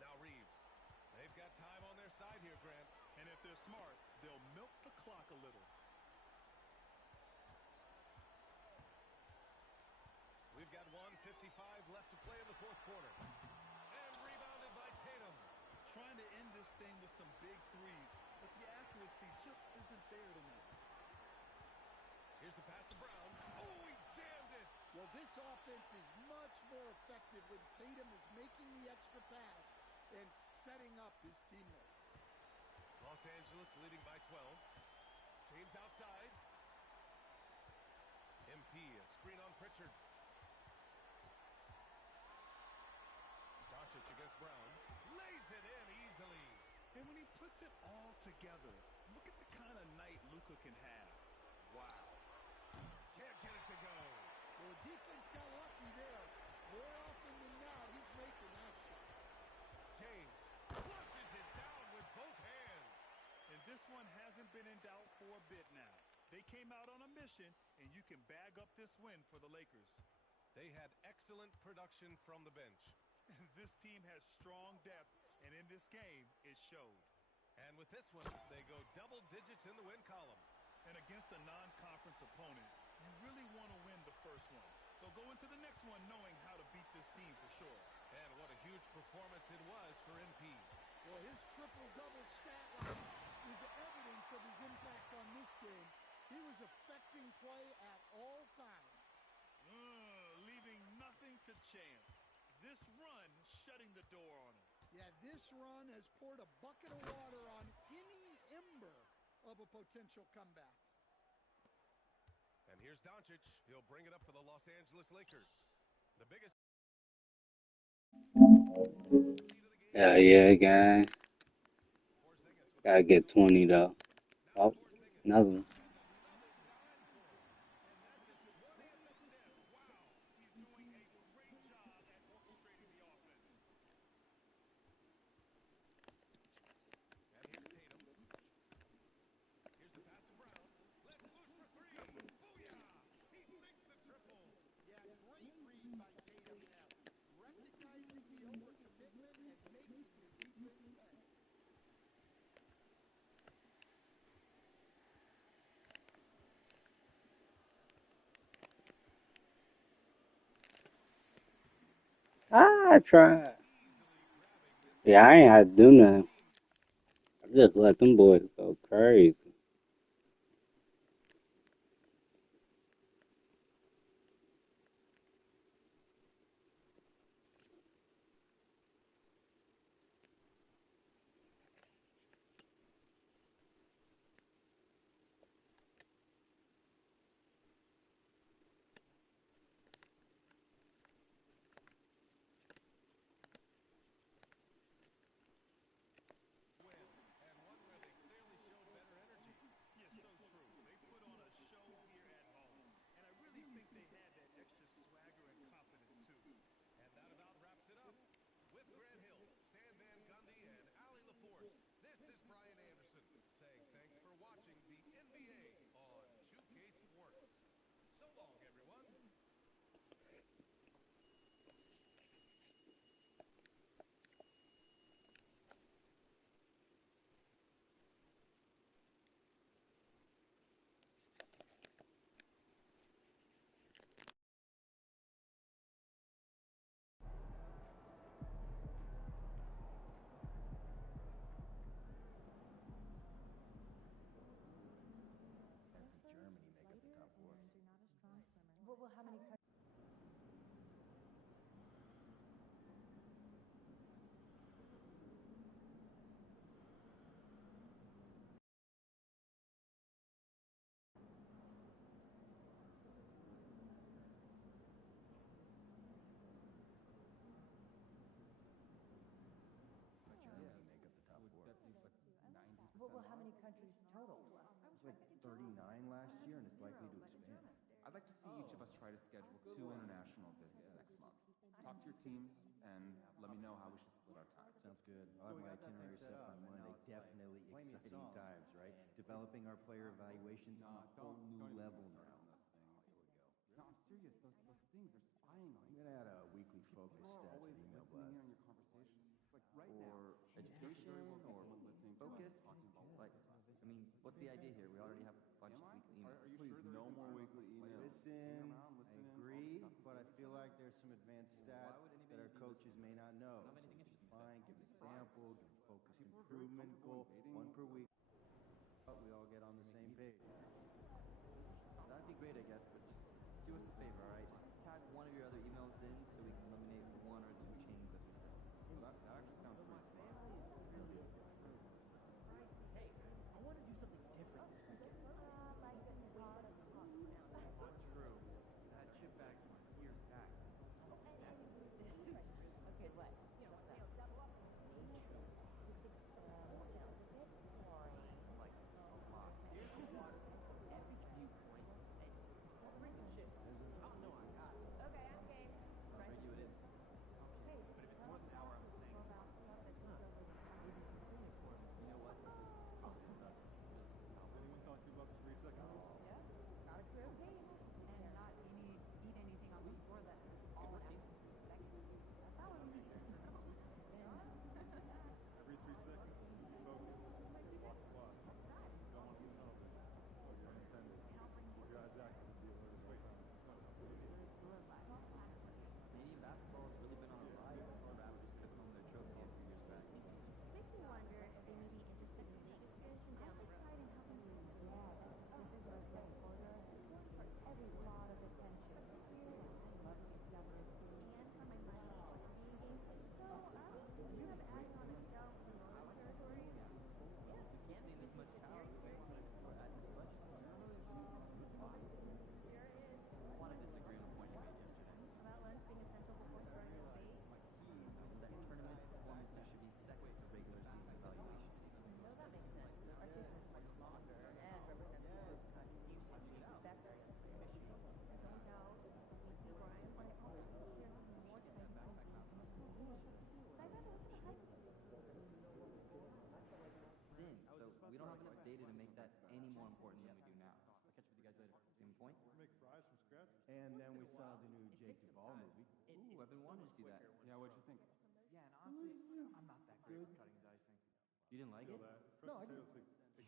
Now Reeves. They've got time on their side here, Grant. And if they're smart, they'll milk the clock a little. We've got 1:55 left to play in the fourth quarter. And rebounded by Tatum. Trying to end this thing with some big threes, but the accuracy just isn't there tonight. Here's the pass to Brown. Oh, he jammed it. Well, this offense is much more effective when Tatum is making the extra pass and setting up his teammates. Los Angeles leading by 12. James outside. MP, a screen on Pritchard. Doncic against Brown. Lays it in easily. And when he puts it all together, look at the kind of night Luka can have. Wow. Can't get it to go. Well, the defense got lucky there. More often than not, he's making that shot. James flushes it down with both hands. And this one hasn't been in doubt for a bit now. They came out on a mission, and you can bag up this win for the Lakers. They had excellent production from the bench. This team has strong depth, and in this game, it showed. And with this one, they go double digits in the win column. And against a non-conference opponent, you really want to win the first one. They'll go into the next one knowing how to beat this team for sure. And what a huge performance it was for MP. Well, his triple-double stat line is evidence of his impact on this game. He was affecting play at all times. Leaving nothing to chance. This run shutting the door on him. Yeah, this run has poured a bucket of water on any ember of a potential comeback. And here's Doncic. He'll bring it up for the Los Angeles Lakers. The biggest. Hell yeah, gang. Gotta get 20 though. Oh, another one. I tried. Yeah, I ain't had to do nothing. I just let them boys go crazy. teams and let me know how we should split our time. Sounds good. I'll have my itinerary set by Monday. Definitely exciting times, right? Developing our player evaluations on a whole new level now. No, I'm serious. Those things are spying on I'm you. gonna add a weekly focus People are stats always email listening in blast. on your conversations. Like right or now. education, or focus. Like, I mean, what's the idea here? We already have a bunch of weekly emails. Are you Please, sure no more weekly emails? Listen, I agree, but I feel like there's some advanced stats that our coaches may not know. So define, give an example, give a focused improvement goal, one per week. But we all get on the same page. That'd be great, I guess, but just do us a favor, all right? Just tag one of your other emails in so we can eliminate one or two chains as we send this. Well, that actually sounds pretty smart. Hey, I want to do something different this weekend. Untrue. That chip bag's from years back. Okay, what? What's that? Nature. Like, a lot. Here's the water. Every viewpoint. Bring the chips. Oh, no, I got it. Okay, I'm game. I'll bring you it in. Okay, but if it's more than an hour, I'm staying. Maybe you can clean it for me. You know what? Anyone talk to you about the 3 seconds? Yeah, got a clear pace. And not eat anything on the floor that all in 3 seconds. That's how we need it. Every 3 seconds, focus, watch the clock. Don't want to lose television. So you're intended. Your eyes active to be alerted. Wait, Canadian basketball has really been on the rise since the Raptors took home their trophy a few years back. Makes me wonder if they may be interested in league expansion down the road. For every lot of attention. I love these government teams. And for my money, game. So, are we thinking of adding on a scout for northern territories? Yeah. We can't name this much power. We're adding the budget. Sure is. I want to disagree on a point you made yesterday. About lunch being essential before starting a debate? That tournament performances should be second to regular season evaluation. No, that makes sense. Our season is much longer and represents more contribution to expect our mission. Don't doubt weekly Brian, but I also hear more time So I'd rather look at the hype. Thin, so we don't have enough data to make that any more important than we do now. I'll catch up with you guys later. Same point? make fries from scratch. And then we saw the new Jake Duvall movie. Ooh, I've been wanting to see that. Yeah, what'd you think? Yeah, and honestly, I'm not that great at cutting and dicing. You didn't like it? No, I didn't.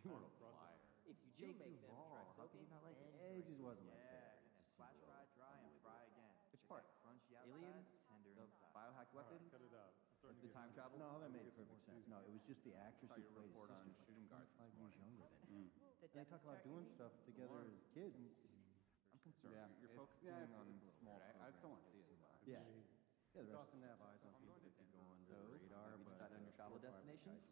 You're a liar. It's Jake Duvall. How could you not like it? It just wasn't my Yeah, favorite. and then flash fry, dry, and fry again. Which part? Crunchy outside, Aliens? tender The inside. biohack weapons? Cut it out. The time travel? No, that made perfect sense. No, it was just the actress Saw who your played his report on sister, shooting guards this 5 years younger than him. The And they talk about doing stuff together as kids. I'm concerned. Yeah, you're focusing on small. I just don't want to see it. Yeah. Yeah, the rest of them have eyes on people that could go under the radar. Have you decided on your travel destinations?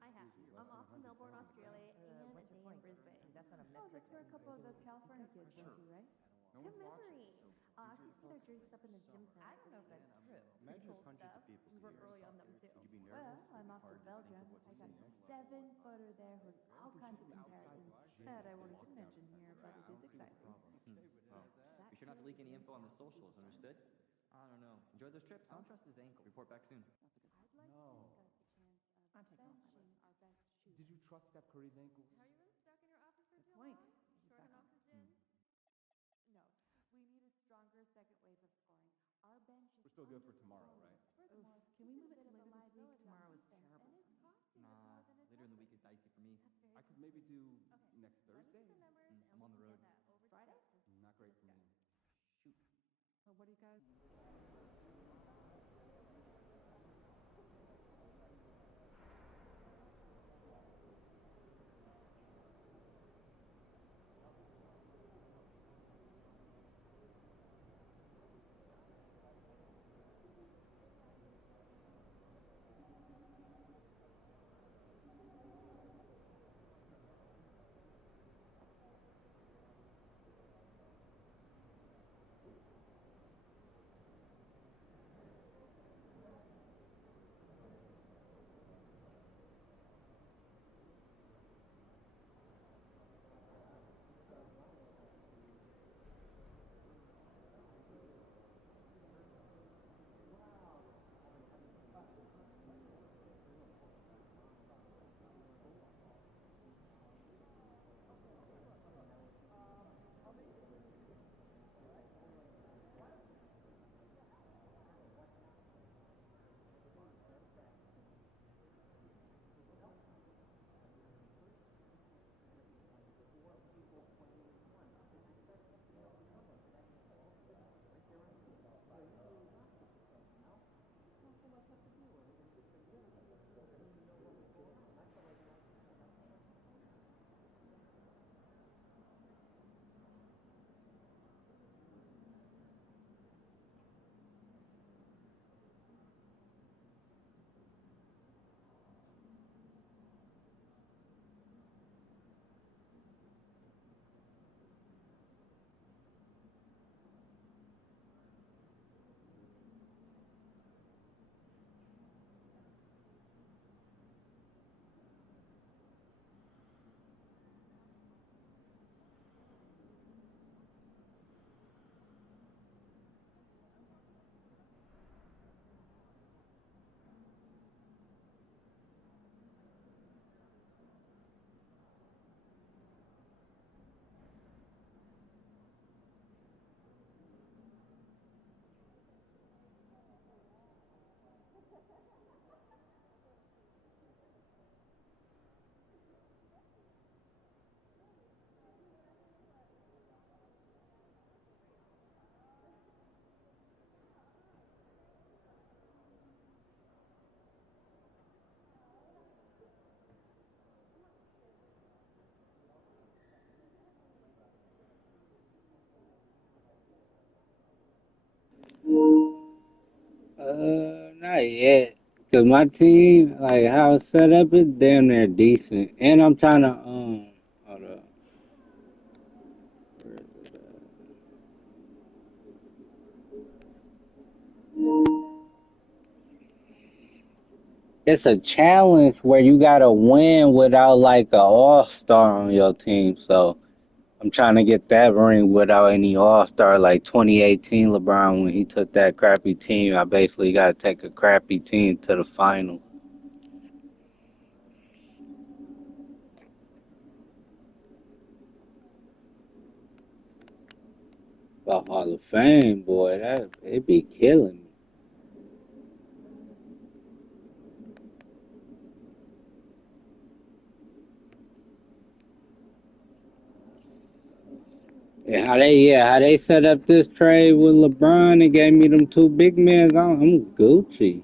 I have. I'm off to Melbourne, Australia, and a day in Brisbane. That's not a Oh, that's where a couple of the California kids went to, right? No Good one's watching. memory. I actually see their jerseys up in the gyms now. I don't know if that's true. Imagine Cool if hundreds stuff. of people We see work yours. early on them too. Would you be Well, nervous? I'm off to Hard to think Belgium. of what to I got see next. 7-footer there with all kinds of comparisons that I won't even mention here, but it is exciting. Well, be sure not to leak any info on the socials, understood? I don't know. Enjoy those trips. I don't trust his ankles. Report back soon. I'd like to discuss the chance of benching our best shooter. Did you trust Steph Curry's ankles? Have you been stuck in your office for too point. long? He's Short back on on. oxygen? No. We need a stronger second wave of scoring. Our bench is We're still good for tomorrow, right? Furthermore, Can we he's move a it to bit of a later this week? liability on Tomorrow is defense, terrible and it's for me. costing us more Nah, than it's later in the week worth. is dicey for me. That's very I could maybe do Okay, next let me Thursday. get the numbers and I'm on the we road. can get that over to Friday? practice. Not great for me. Shoot. Well, what do you guys? Not yet. Cause my team, like how it's set up, is damn near decent. And I'm trying to hold up. Where is it at? It's a challenge where you gotta win without like an all-star on your team. So I'm trying to get that ring without any all-star. Like 2018 LeBron, when he took that crappy team, I basically gotta take a crappy team to the final. The Hall of Fame, boy, that it be killing me. And how they set up this trade with LeBron and gave me them two big men. I'm Gucci.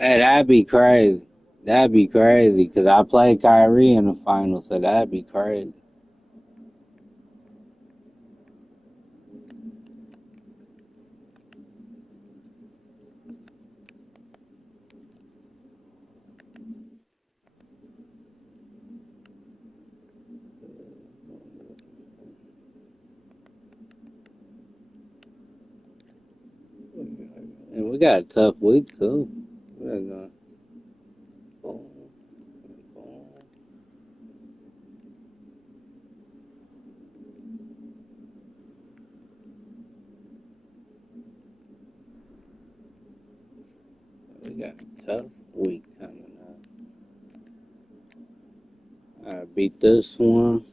Hey, that'd be crazy. That'd be crazy because I played Kyrie in the final, so that'd be crazy. And we got a tough week too. We're gonna, boom, boom. We got a tough week coming up. I beat this one.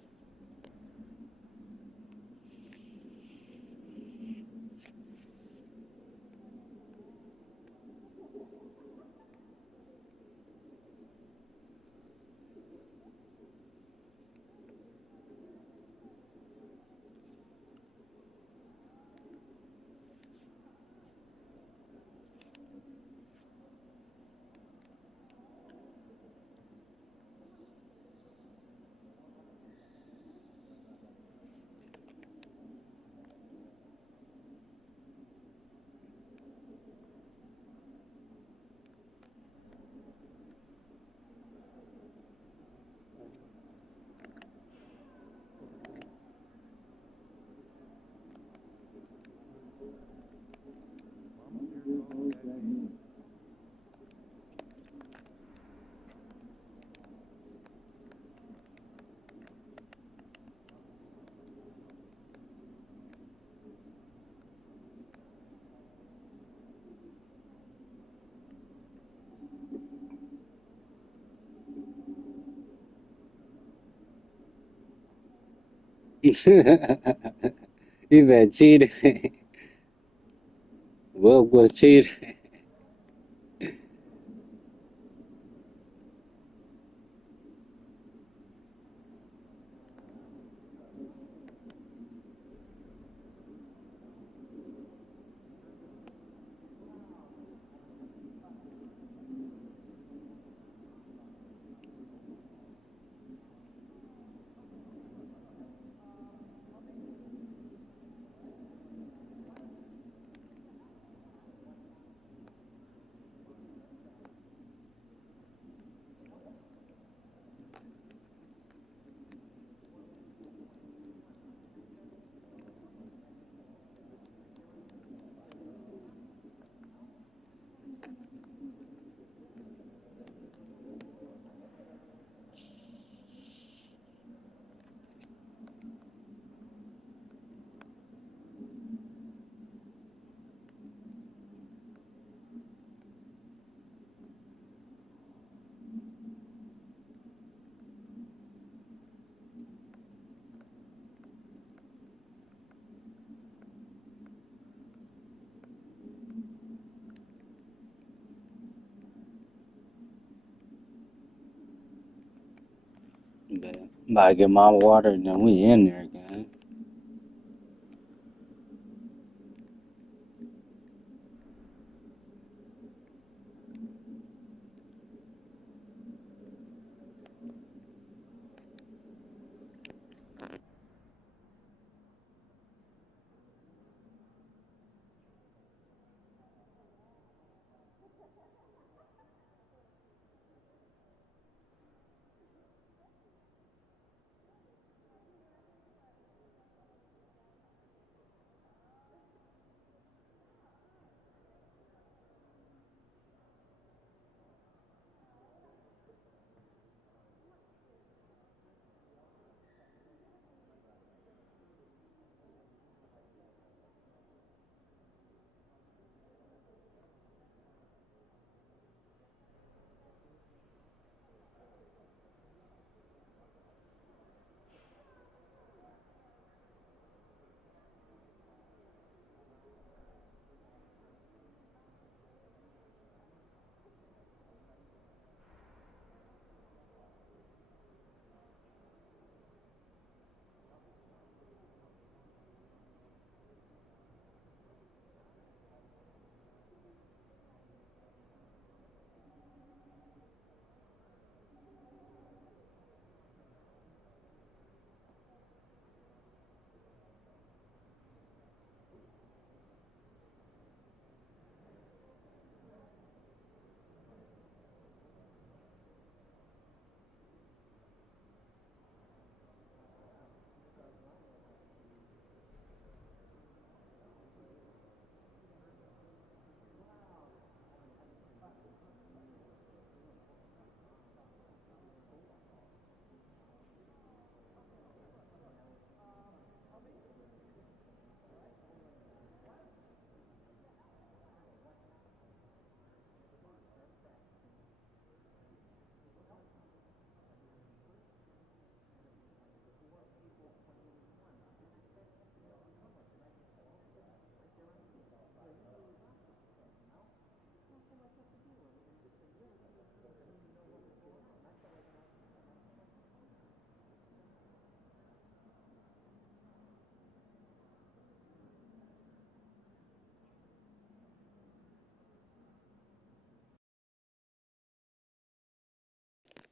You said cheating. Wilk was cheating. Bet. I'm about to get my water, and then we in there again.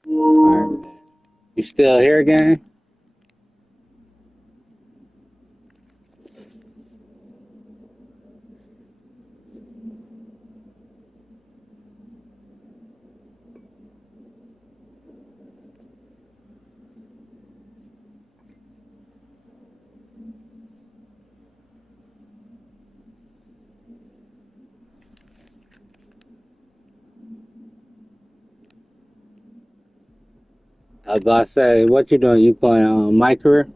Alright, bet. You still here again? I was about to say, what you doing? You playing Mycareer?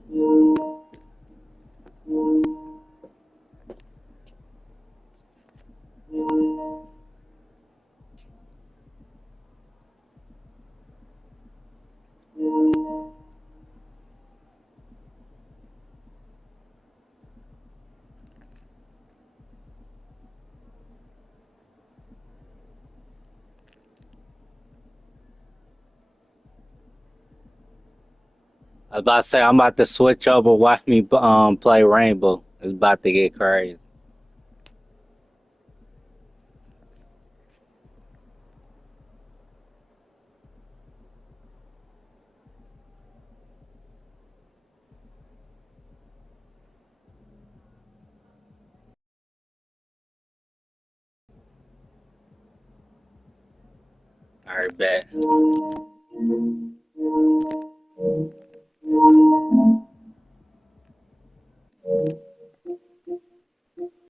I was about to say, I'm about to switch over. Watch me play Rainbow. It's about to get crazy. Alright, bet.